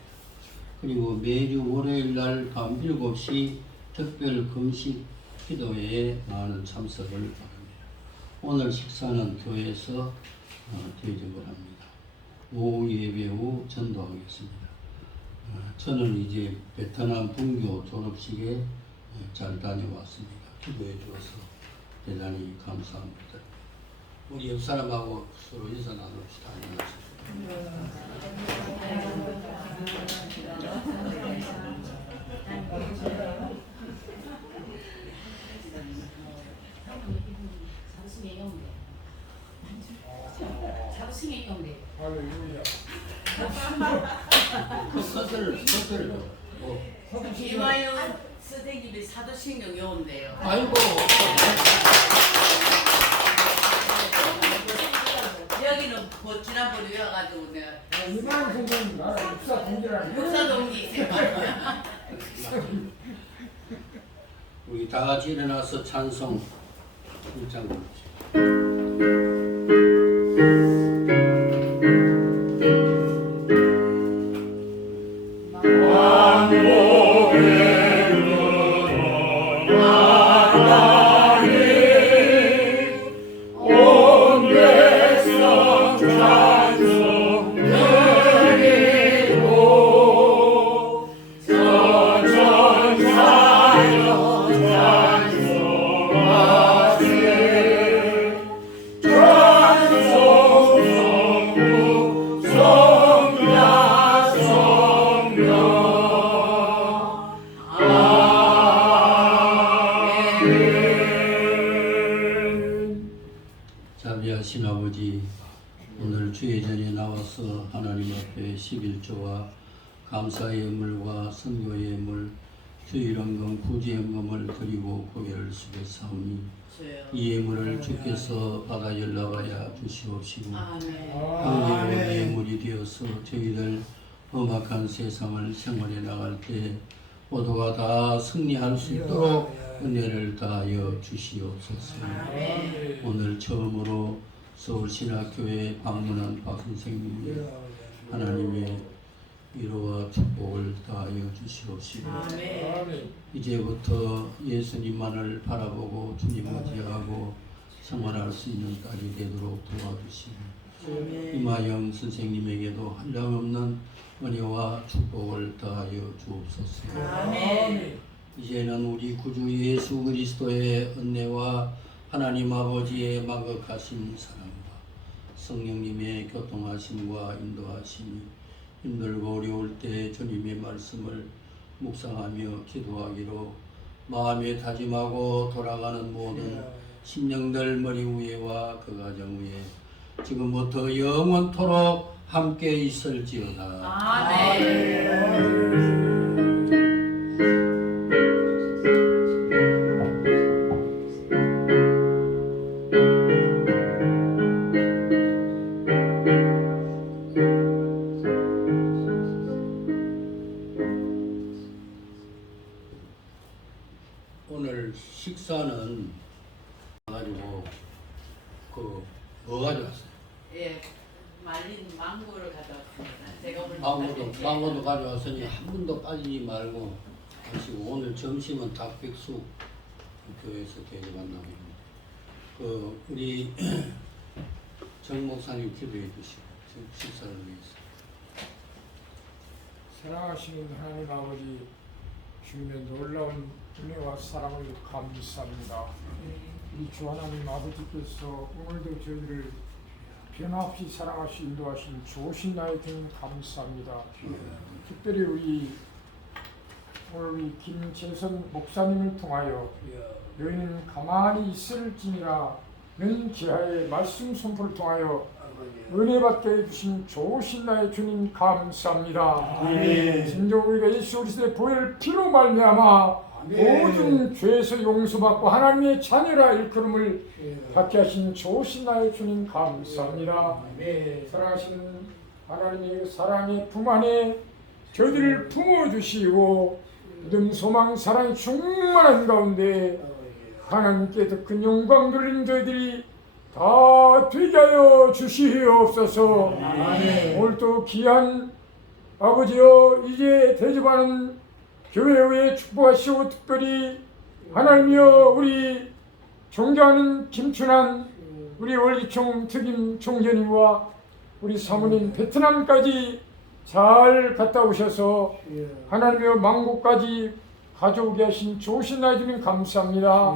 그리고 매주 월요일날 밤 7시 특별 금식 기도회에 많은 참석을 바랍니다. 오늘 식사는 교회에서 대접을 합니다. 오후 예배 후 전도하겠습니다. 저는 이제 베트남 분교 졸업식에 잘 다녀왔습니다. 기도해 주어서 대단히 감사합니다. 우리 옆 사람하고 서로 인사 나눕시다. 할렐루야. 컷을 김하영 선생님이 사도신경 외운대요. 아이고 가지고 내가 이만 선생님 나라 육사 동지라는 목사 동기세요. 우리 다 같이 일어나서 찬송 1장 부르죠. 자비하신 아버지, 오늘 주의 전에 나와서 하나님 앞에 11조와 감사의 예물과 선교의 예물, 주일헌금, 구제헌금을 드리고 고개를 숙여 사오니 이 예물을 주께서 받아 연락하여 주시옵시고 향기로운 예물이 되어서 저희들 험악한 세상을 생활해 나갈 때 모두가 다 승리할 수 있도록 은혜를 다하여 주시옵소서. 오늘 처음으로 서울신학교에 방문한 박 선생님이 하나님의 위로와 축복을 다하여 주시옵시고 이제부터 예수님만을 바라보고 주님 의지하고 생활할 수 있는 딸이 되도록 도와주시고 이마영 선생님에게도 한량없는 은혜와 축복을 다하여 주옵소서. 이제는 우리 구주 예수 그리스도의 은혜와 하나님 아버지의 막역하신 사랑과 성령님의 교통하심과 인도하심이 힘들고 어려울 때 주님의 말씀을 묵상하며 기도하기로 마음에 다짐하고 돌아가는 모든 심령들 머리 위에와 그 가정 위에 지금부터 영원토록 함께 있을지어다. 오늘 식사는 가지고 뭐 가져왔어요? 예, 말린 망고를 가져왔습니다. 제가 오늘 망고도 가져왔으니 한 번도 빠지지 말고 하시고 오늘 점심은 닭백숙 교회에서 대접한답니다. 우리 정 목사님 기도해 주시고 식사를 위해서. 사랑하시는 하나님 아버지, 주님의 놀라운 은혜와 사랑을 감사합니다. 이 주 하나님 아버지께서 오늘도 저희들을 변함없이 사랑하시 인도하신 좋으신 나의 주님 감사합니다. 특별히 우리 오늘 김재선 목사님을 통하여 너희는 가만히 있을지니라 는 지하의 말씀 선포를 통하여 은혜 받게 해주신 좋으신 나의 주님 감사합니다. 진정 우리가 예수 그리스도의 보혈 피로 말미암아 모든 죄에서 용서받고 하나님의 자녀라 일컬음을 받게 하신 좋으신 나의 주님 감사합니다. 사랑하시는 하나님의 사랑의 품 안에 저희들을 품어주시고 믿음, 소망, 사랑이 충만한 가운데 하나님께 더 큰 영광 돌리는 저희들이 다 되게 하여 주시옵소서. 오늘도 귀한 아버지여 이제 대접하는 교회의 축복하시고 특별히 하나님이여 우리 존경하는 김춘환 우리 원리총 특임 총재님과 우리 사모님 베트남까지 잘 갔다 오셔서 하나님이여 망고까지 가져오게 하신 좋으신 나의 주님 감사합니다.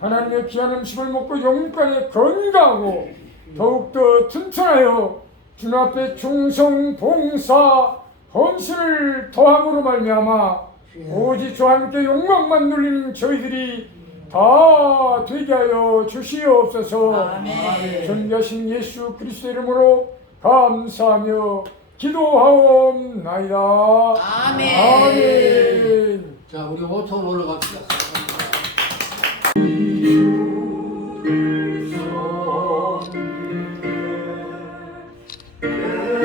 하나님의 귀한 음식을 먹고 영육간에 건강하고 더욱더 튼튼하여 주님 앞에 충성, 봉사, 헌신을 더함으로 말미암아 오직 주와 함께 욕망만 누리는 저희들이 다 되게 하여 주시옵소서. 존귀하신 예수 그리스도 이름으로 감사하며 기도하옵나이다. 아멘. 자, 우리 5천 올라갑시다. 그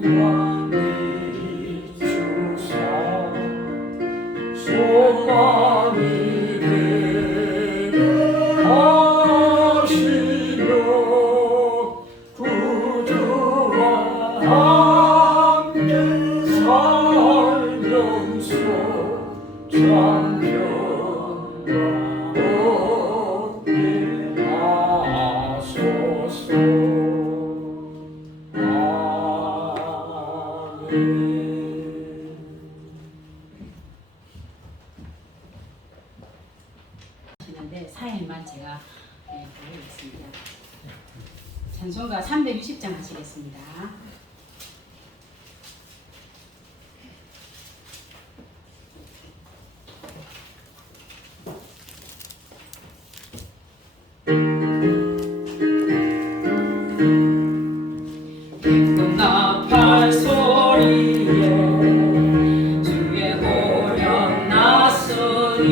평안히 주사 소망이 되게 하시며 구주와 함께 살면서 참평과 얻게 하소서. 하시는데 사연만 제가 보겠습니다. 찬송가 360장 하시겠습니다. 나팔 소리에 주의 보령 나서니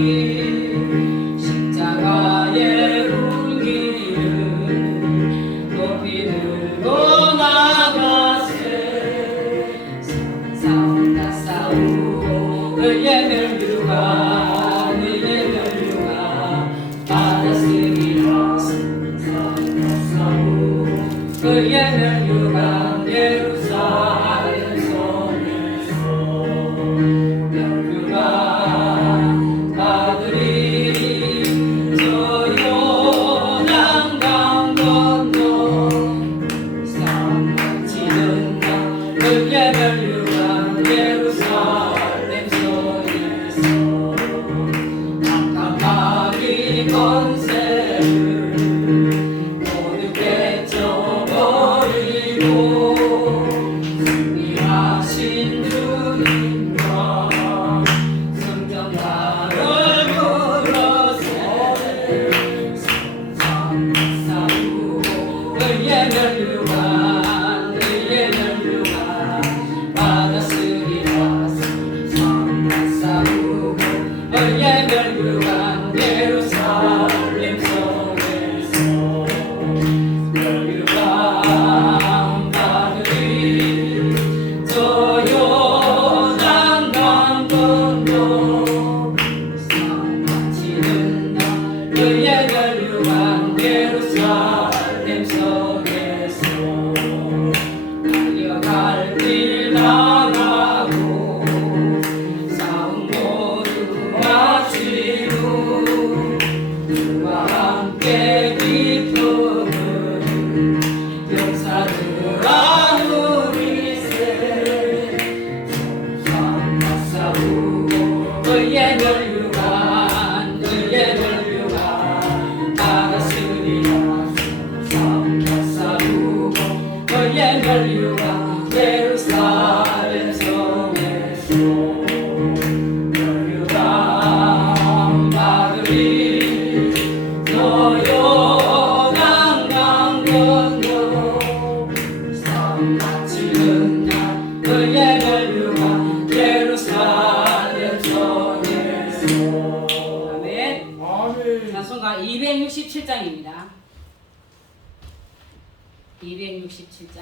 십자가의 울기를 높이 들고 나가세. 싸운다 싸우고 너의 멸류가 받았으리라. 싸운다 싸우고 너의 멸류가 예루살렘 성에서 멸류가 받으리. 저 요단강 건너 싸움 치는 날 그의 멸류가 예루살렘 성에서 깜깜하기 권세를 모두 깨쳐버리고 승리하신 주님과 성전가를 불러세. 성삼 싸우고 너의 멸류관 받았으리라. 성삼 싸우고 너의 멸류관 예루살렘 성에서 멸류관 받으리. 저 요단강 건너 싸움 치는 날 너의 멸류관 예루살렘 성에서 달려갈 길 나가고 싸움 모두 마치고 주와 함께 기쁨을 용사들아 누리세. 성삼 싸우고 너의 멸류관 받았으리라. 성삼 싸우고 너의 멸류관 예루살렘 성에서 멸류관 받으리. 저 요단강 건너 싸움 마치는 날 너의 멸류관 예루살렘 성에서. 아멘. 아멘. 찬송가 267장입니다. 267장.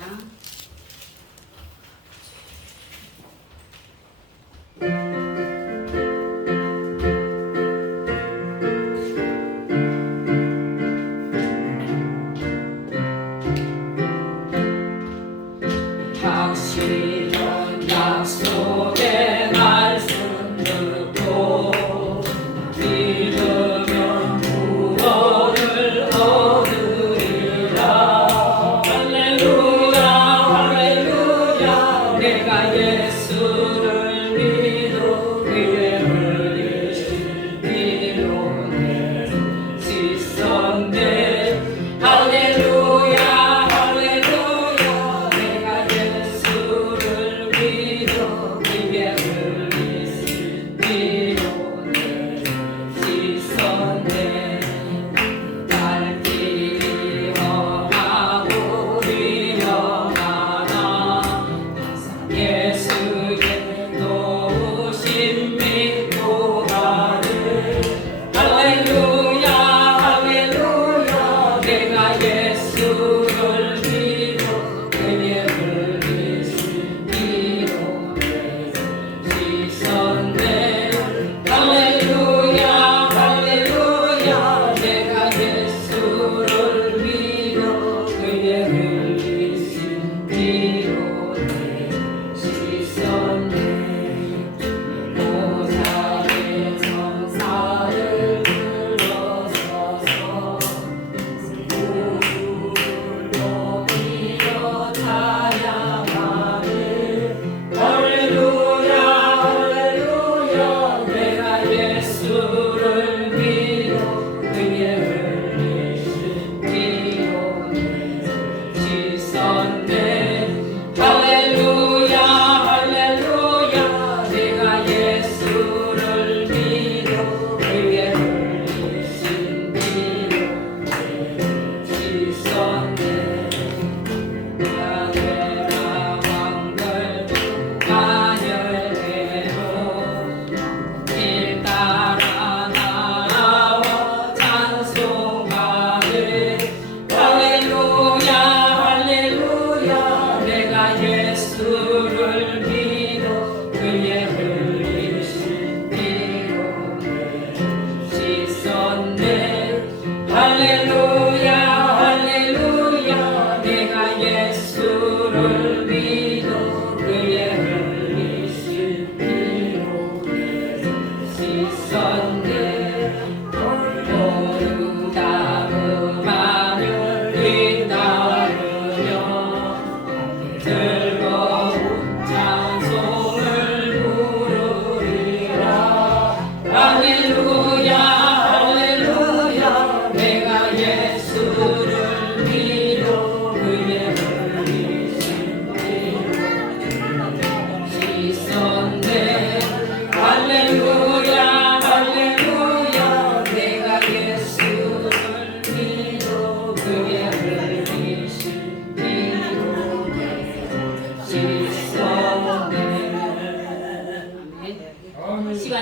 확실한 약속의 말씀 듣고 믿으면 구원을 얻으리라. 할렐루야 할렐루야. 내가 예수를 믿어 그의 흘리신 피로 내 씻었네. 할렐루야 할렐루야. 내가 예수를 믿어 그의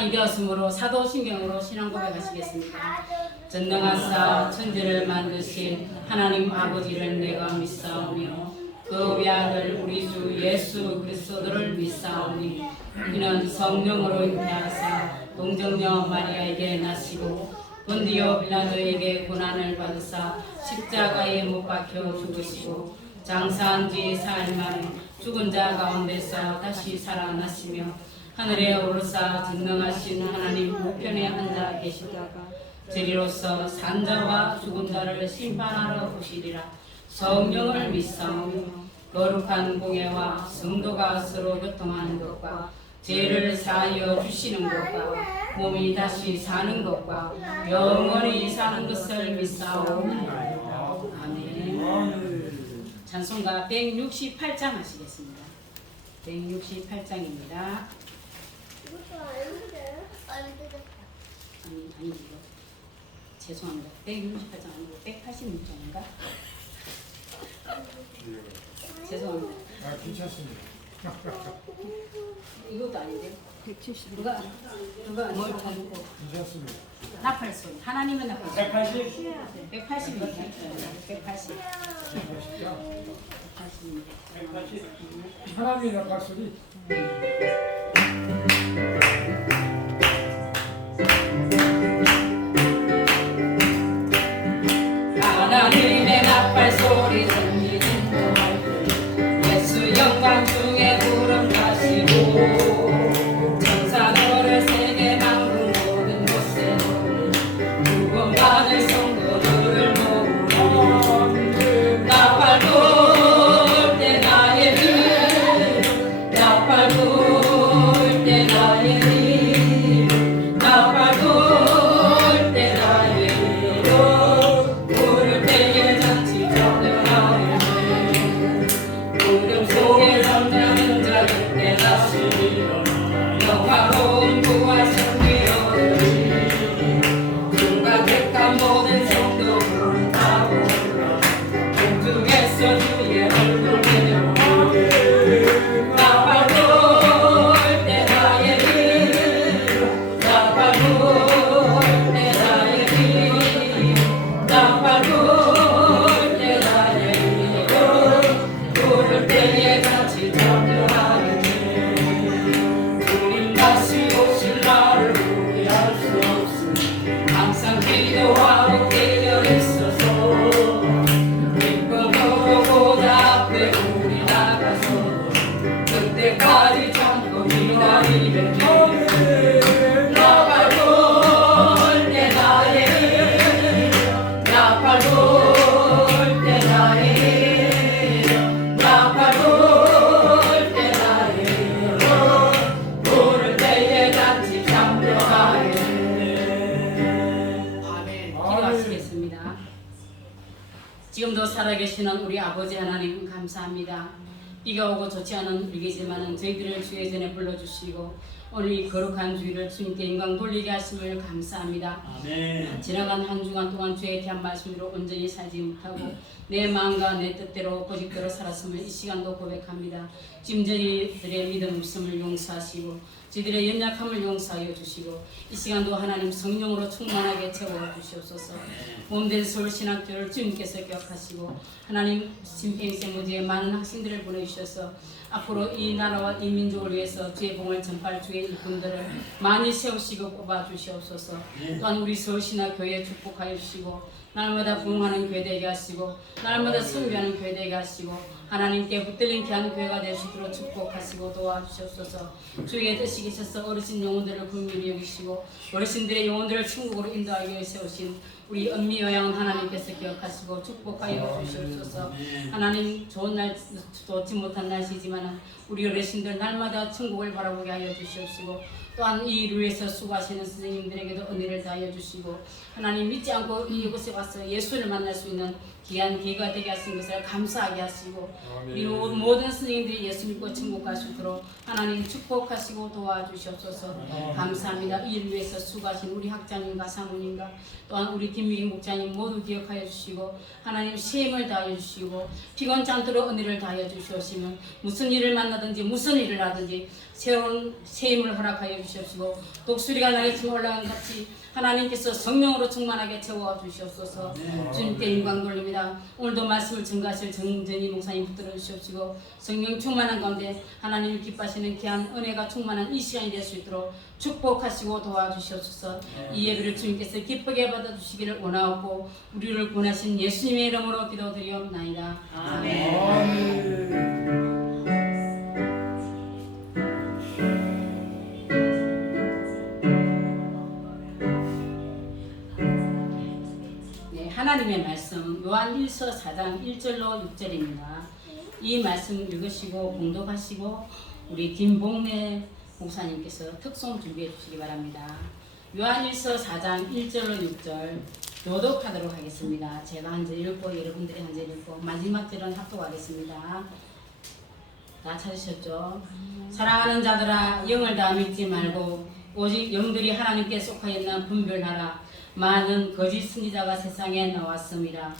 사람이 되었으므로 사도신경으로 신앙 고백하시겠습니다. 전능하사 천지를 만드신 하나님 아버지를 내가 믿사오며 그 외아들 우리 주 예수 그리스도를 믿사오니 이는 성령으로 잉태하사 동정녀 마리아에게 나시고 본디오 빌라도에게 고난을 받으사 십자가에 못 박혀 죽으시고 장사한 지 사흘 만에 죽은 자 가운데서 다시 살아나시며 하늘에 오르사 전능하신 하나님 우편에 앉아 계시다가 저리로서 산자와 죽은 자를 심판하러 오시리라. 성령을 믿사오며 거룩한 공예와 성도가 서로 교통하는 것과 죄를 사하여 주시는 것과 몸이 다시 사는 것과 영원히 사는 것을 믿사오니 아멘. 찬송가 168장 하시겠습니다. 168장입니다. 아니 이거 죄송합니다. 168장 아니고 186장인가? 죄송합니다. 아, 괜찮습니다. 이것도 아닌데. 170. 누가 뭘 찾고? 괜찮습니다. 나팔 소리. 하나님은 나팔 소리. 180? 180입니다. 180. 180입니다. 하나님의 나팔 소리. 하나님의 나팔 소리 들리는 날 예수 영광 중에 구름 타시고 천사 노를 세계 만국 모든 곳에 구원받을 성도들을 모으니 나팔 불 때 나의 길 나팔 불 때 나의 길 나팔 불 때 나의 길 부를 때에 잔치 전능하네 구름 속에 잠자는 자를 깨닫으리라 영화로운 부활 승리 얻으리 중간 택한 모든 성도들은 다 오라 공중에서 주의 얼굴 내려오리 나팔 불 때 나의 길 나팔 불 때 나의 길 나팔 불 때 나의 길 부를 때에 같이 전능하네 우린 다시 오실 날을 후회할 수 없으니 항상 기도하고 깨어 있어서 기쁨으로 보다 앞에 우리 나가서 그때까지 참고 기다리는 나팔 불 때 나의 길 나팔 불 때 나의 길 나팔 불 때 나의 길 부를 때에 같이 참여하네 아멘. 기도하시겠습니다. 지금도 살아계시는 우리 아버지 하나님 감사합니다. 비가 오고 좋지 않은 우리겠지만은 저희들을 주의 전에 불러주시고 오늘 이 거룩한 주일을 주님께 영광 돌리게 하심을 감사합니다. 아멘. 지나간 한 주간 동안 주의 귀한 말씀으로 온전히 살지 못하고 내 마음과 내 뜻대로 고집대로 살았음을 이 시간도 고백합니다. 지금 저희들의 믿음 없음을 용서하시고 저희들의 연약함을 용서하여 주시고 이 시간도 하나님 성령으로 충만하게 채워주시옵소서. 몸된 서울신학교를 주님께서 기억하시고 하나님 심평생무지에 많은 학생들을 보내주셔서 앞으로 이 나라와 이 민족을 위해서 주의 봉을 전파할 주의 일꾼들을 많이 세우시고 뽑아주시옵소서. 또한 우리 서울신학교에 축복하여 주시고 날마다 부흥하는 교회 되게 하시고 날마다 섬기하는 교회 되게 하시고 하나님께 붙들린 귀한 교회가 될 수 있도록 축복하시고 도와주시옵소서. 주의 뜻이 계셔서 어르신 영혼들을 긍휼히 여기시고 어르신들의 영혼들을 천국으로 인도하기 위해 세우신 우리 은미 요양은 하나님께서 기억하시고 축복하여 주시옵소서. 하나님 좋은 날 좋지 못한 날씨지만 우리 어르신들 날마다 천국을 바라보게 하여 주시옵시고 또한 이 일을 위해서 수고하시는 선생님들에게도 은혜를 다하여 주시고 하나님 믿지 않고 이곳에 와서 예수를 만날 수 있는 귀한 기회가 되게 하신 것을 감사하게 하시고 우리 모든 선생님들이 예수 믿고 천국 갈 수 있도록 하나님 축복하시고 도와주시옵소서. 감사합니다. 이 일을 위해서 수고하신 우리 학자님과 사모님과 또한 우리 김미리 목자님 모두 기억하여 주시고 하나님 시임을 다하여 주시고 피곤치 않도록 은혜를 다하여 주시옵시면 무슨 일을 만나든지 무슨 일을 하든지 새로운 새 힘을 허락하여 하여 주시옵시고 독수리가 날개 치며 올라간 같이 하나님께서 성령으로 충만하게 채워 주시옵소서. 주님께 영광 돌립니다. 오늘도 말씀을 증거하실 정전희 목사님 붙들어 주시옵시고 성령 충만한 가운데 하나님을 기뻐하시는 귀한 은혜가 충만한 이 시간이 될 수 있도록 축복하시고 도와주시옵소서. 이 예배를 주님께서 기쁘게 받아주시기를 원하옵고 우리를 구원하신 예수님의 이름으로 기도드리옵나이다. 아멘. 하나님의 말씀 요한일서 4장 1절로 6절입니다. 이 말씀 읽으시고 봉독하시고 우리 김봉래 목사님께서 특송 준비해 주시기 바랍니다. 요한일서 4장 1절로 6절 교독하도록 하겠습니다. 제가 한 절 읽고 여러분들이 한 절 읽고 마지막 절은 합독하겠습니다. 다 찾으셨죠? 사랑하는 자들아 영을 다 믿지 말고 오직 영들이 하나님께 속하였나 분별하라. 많은 거짓 선지자가 세상에 나왔습니다.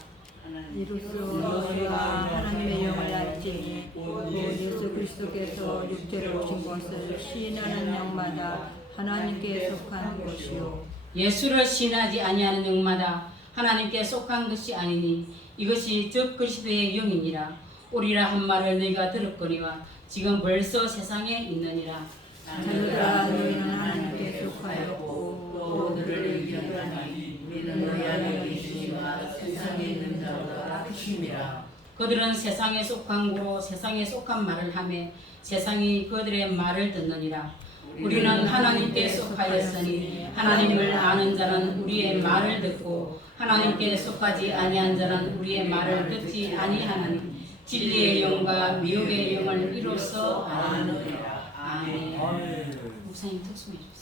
이로써 너희가 하나님의 영을 알지 곧 예수 그리스도께서 육체로 오신 것을 시인하는 영마다 하나님께 속한 것이요 예수를 시인하지 아니하는 영마다 하나님께 속한 것이 아니니 이것이 즉 그리스도의 영이니라. 오리라 한 말을 너희가 들었거니와 지금 벌써 세상에 있느니라. 자녀들아 너희는 하나님께 속하였고 또 너희를 위하나니 우리는 너희 안에 계시니와 세상에 있는 자보다 크심이라. 그들은 세상에 속한 고로 세상에 속한 말을 하며 세상이 그들의 말을 듣느니라. 우리는 하나님께 속하였으니 하나님을 아는 자는 우리의 말을 듣고 하나님께 속하지 아니한 자는 우리의 말을 듣지 아니하나니 진리의 영과 미혹의 영을 이로써 아느니라. 아멘. 목사님 특송해 주세요.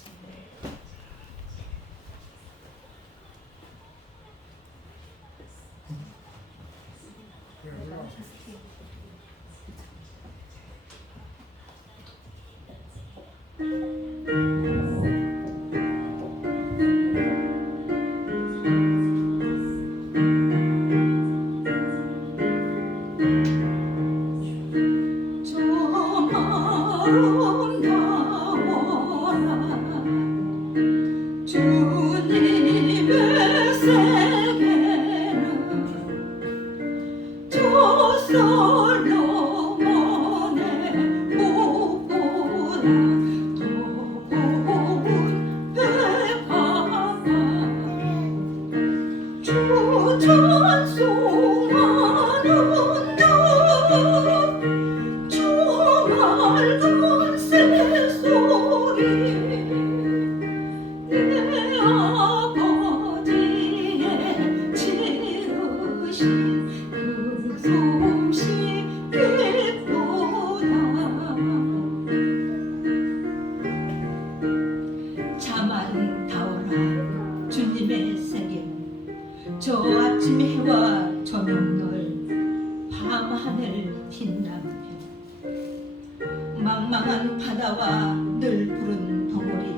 망망한 바다와 늘 푸른 덩어리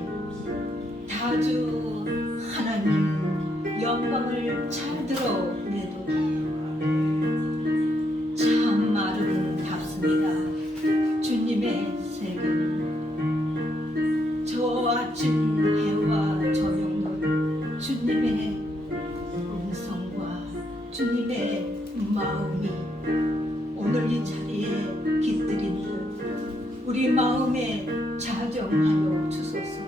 다주 하나님 영광을 잘 드러내도다. 참 아름답습니다. 주님의 세계는 저 아침 해와 저녁물 주님의 음성과 주님의 마음이 오늘 이 자리에 깃들인 우리 마음에 자정하여 주소서.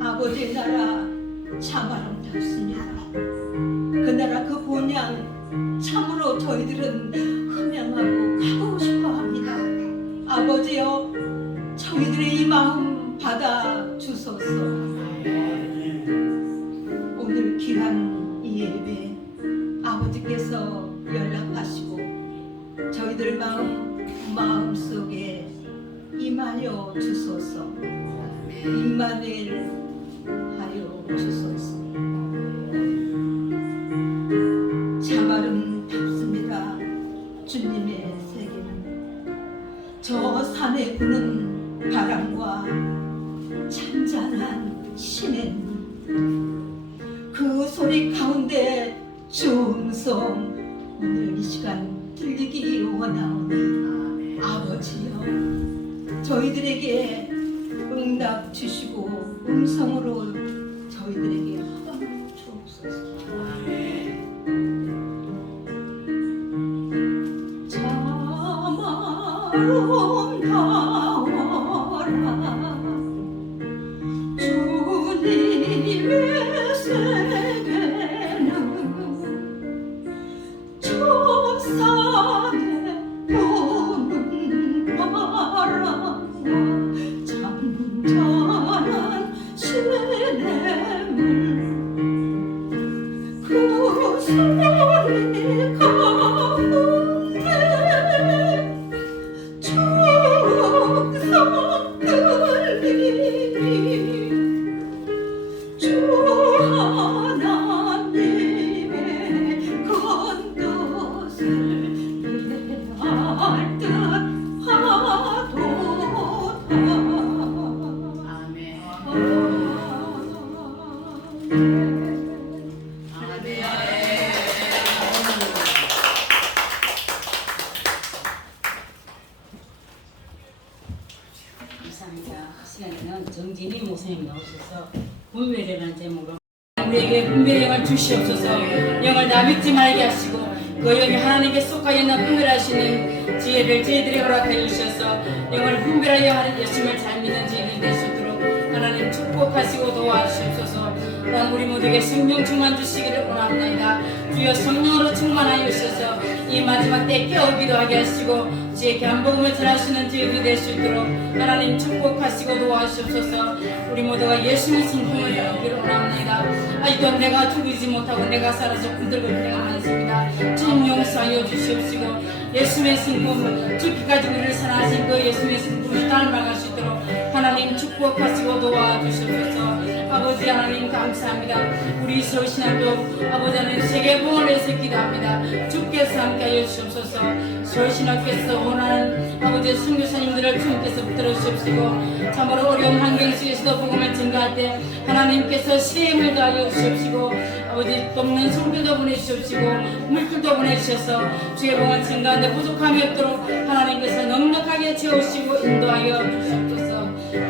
아버지의 나라 참 아름답습니다. 그 나라 그 본향 참으로 저희들은 흠양하고 가고 싶어합니다. 아버지여 저희들의 이 마음 받아 주소서. 오늘 귀한 이 예배 아버지께서 연락하시고 저희들 마음속에 임하여 주소서. 임마누엘 하여 주소서. 참 아름답습니다. 주님의 세계는 저 산에 부는 바람과 잔잔한 신의 그 소리 가운데 주 음성 오늘 이 시간 들리기 원하오니 아버지여 저희들에게 응답 주시고 음성으로 저희들에게 허가 주옵소서. 참아로 나와라 주님의 세계는 천사의 보는 바람과 잔잔한 시냇물 그 소리 가운데 충성 들리니 주 하나님의 큰 뜻을 이해할 듯 하도다. 아멘. 감사합니다. 시간에는 정진희 목사님 나오셔서 분별이라는 제목으로 우리에게 분별의 영을 주시옵소서. 영을 다 믿지 말게 하시고 그 영이 하나님께 속하여 있는 분별하시는 지혜를 저희들에게 허락하여 주셔서 영을 분별하여 하는 예수님을 잘 믿는 저희들이 될 수 있도록 하나님 축복하시고 도와주시옵소서. 또한 우리 모두에게 성령 충만 주시기를 원합니다. 주여 성령으로 충만하여 주셔서 이 마지막 때 깨우기도 하게 하시고 주의 감복음을 전하시는 저희들이 될 수 있도록 하나님 축복하시고 도와주시옵소서. 우리 모두가 예수님의 성품을 배우기를 원합니다. 아직도 내가 죽이지 못하고 내가 살아서 군들고 내가 많습니다. 주님 용서하여 주시옵시고 예수님의 성품 죽기까지 우리를 사랑하신 그 예수님의 성품을 닮아갈 수 있도록 하나님 축복하시고 도와주시옵소서. 아버지 하나님 감사합니다. 우리 서울신학교 아버지 하나님 세계봉을 위해서 기도합니다. 주께서 함께하여 주시옵소서. 서울신학교에서 원하는 아버지 선교사님들을 주님께서 붙들어 주시옵시고 참으로 어려운 환경 속에서도 복음을 증거할 때 하나님께서 시행을 다하여 주시옵시고 아버지 돕는 성도도 보내주시옵시고 물질도 보내주셔서 주의 복음을 증거하는데 부족함이 없도록 하나님께서 넉넉하게 채우시고 인도하여 주시옵소서.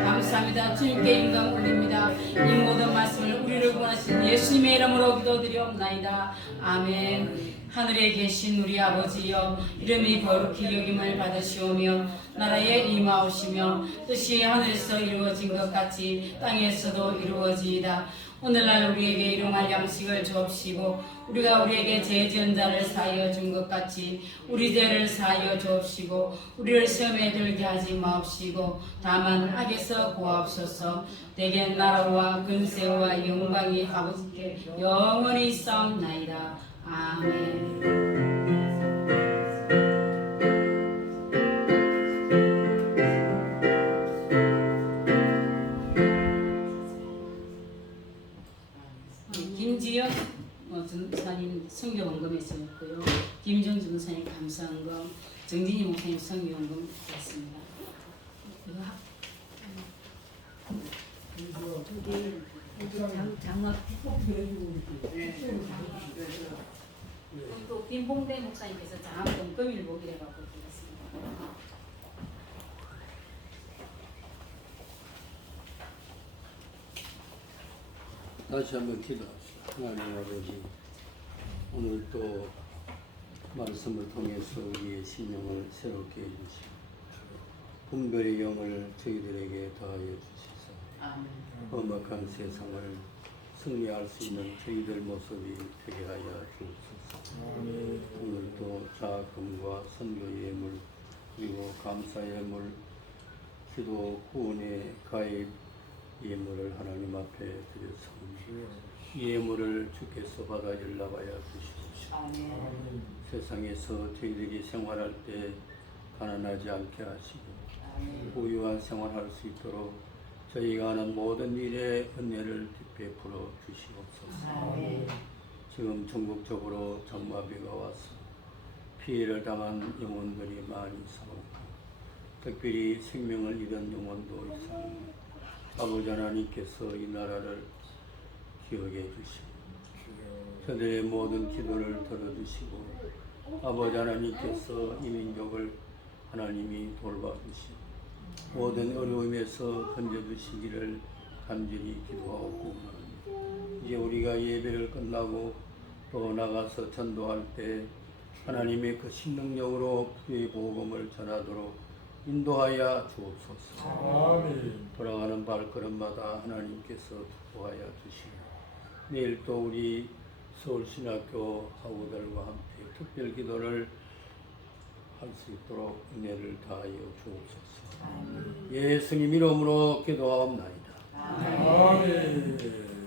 감사합니다. 주님께 영광 올립니다. 이 모든 말씀을 우리를 구하신 예수님의 이름으로 기도드리옵나이다. 아멘. 하늘에 계신 우리 아버지여 이름이 거룩히 여김을 받으시오며 나라에 임하오시며 뜻이 하늘에서 이루어진 것 같이 땅에서도 이루어지이다. 오늘날 우리에게 일용할 양식을 주옵시고 우리가 우리에게 죄 지은 자를 사하여 준 것 같이 우리 죄를 사하여 주옵시고 우리를 시험에 들게 하지 마옵시고 다만 악에서 구하옵소서. 대개 나라와 근세와 영광이 아버지께 영원히 있사옵나이다. 아멘. 김지연 전사님 성교원금에서였고요. 김정 전사님 감사원금, 정진희 목사님 성교원금 했습니다. 장학 또 김봉대 목사님께서 장학금 금일 목이래 갖고 드렸습니다. 다시 한번 기도합시다. 하나님 아버지, 오늘 또 말씀을 통해서 우리의 심령을 새롭게 해주시고 분별의 영을 저희들에게 더하여 주시사 험악한 세상을 승리할 수 있는 저희들 모습이 되게 하여 주옵소서. 오늘도 자금과 선교 예물 그리고 감사 예물 기도 구원의 가입 예물을 하나님 앞에 드렸습니다. 이 예물을 주께서 받아 일러봐야 주시옵시고 세상에서 저희들이 생활할 때 가난하지 않게 하시고 부유한 생활할 수 있도록 저희가 하는 모든 일에 은혜를 베풀어 주시옵소서. 지금 전국적으로 전마비가 와서 피해를 당한 영혼들이 많이 있사오고 특별히 생명을 잃은 영혼도 있사옵니다. 아버지 하나님께서 이 나라를 기억해 주시고 저들의 모든 기도를 들어주시고 아버지 하나님께서 이 민족을 하나님이 돌봐주시고 모든 어려움에서 던져주시기를 간절히 기도하고 이제 우리가 예배를 끝나고 또 나가서 전도할 때 하나님의 그 신능력으로 그의 복음을 전하도록 인도하여 주옵소서. 아멘. 돌아가는 발걸음마다 하나님께서 축복하여 주시고 내일 또 우리 서울신학교 학우들과 함께 특별 기도를 할 수 있도록 은혜를 다하여 주옵소서. 예수님 이름으로 기도하옵나이다. 아멘.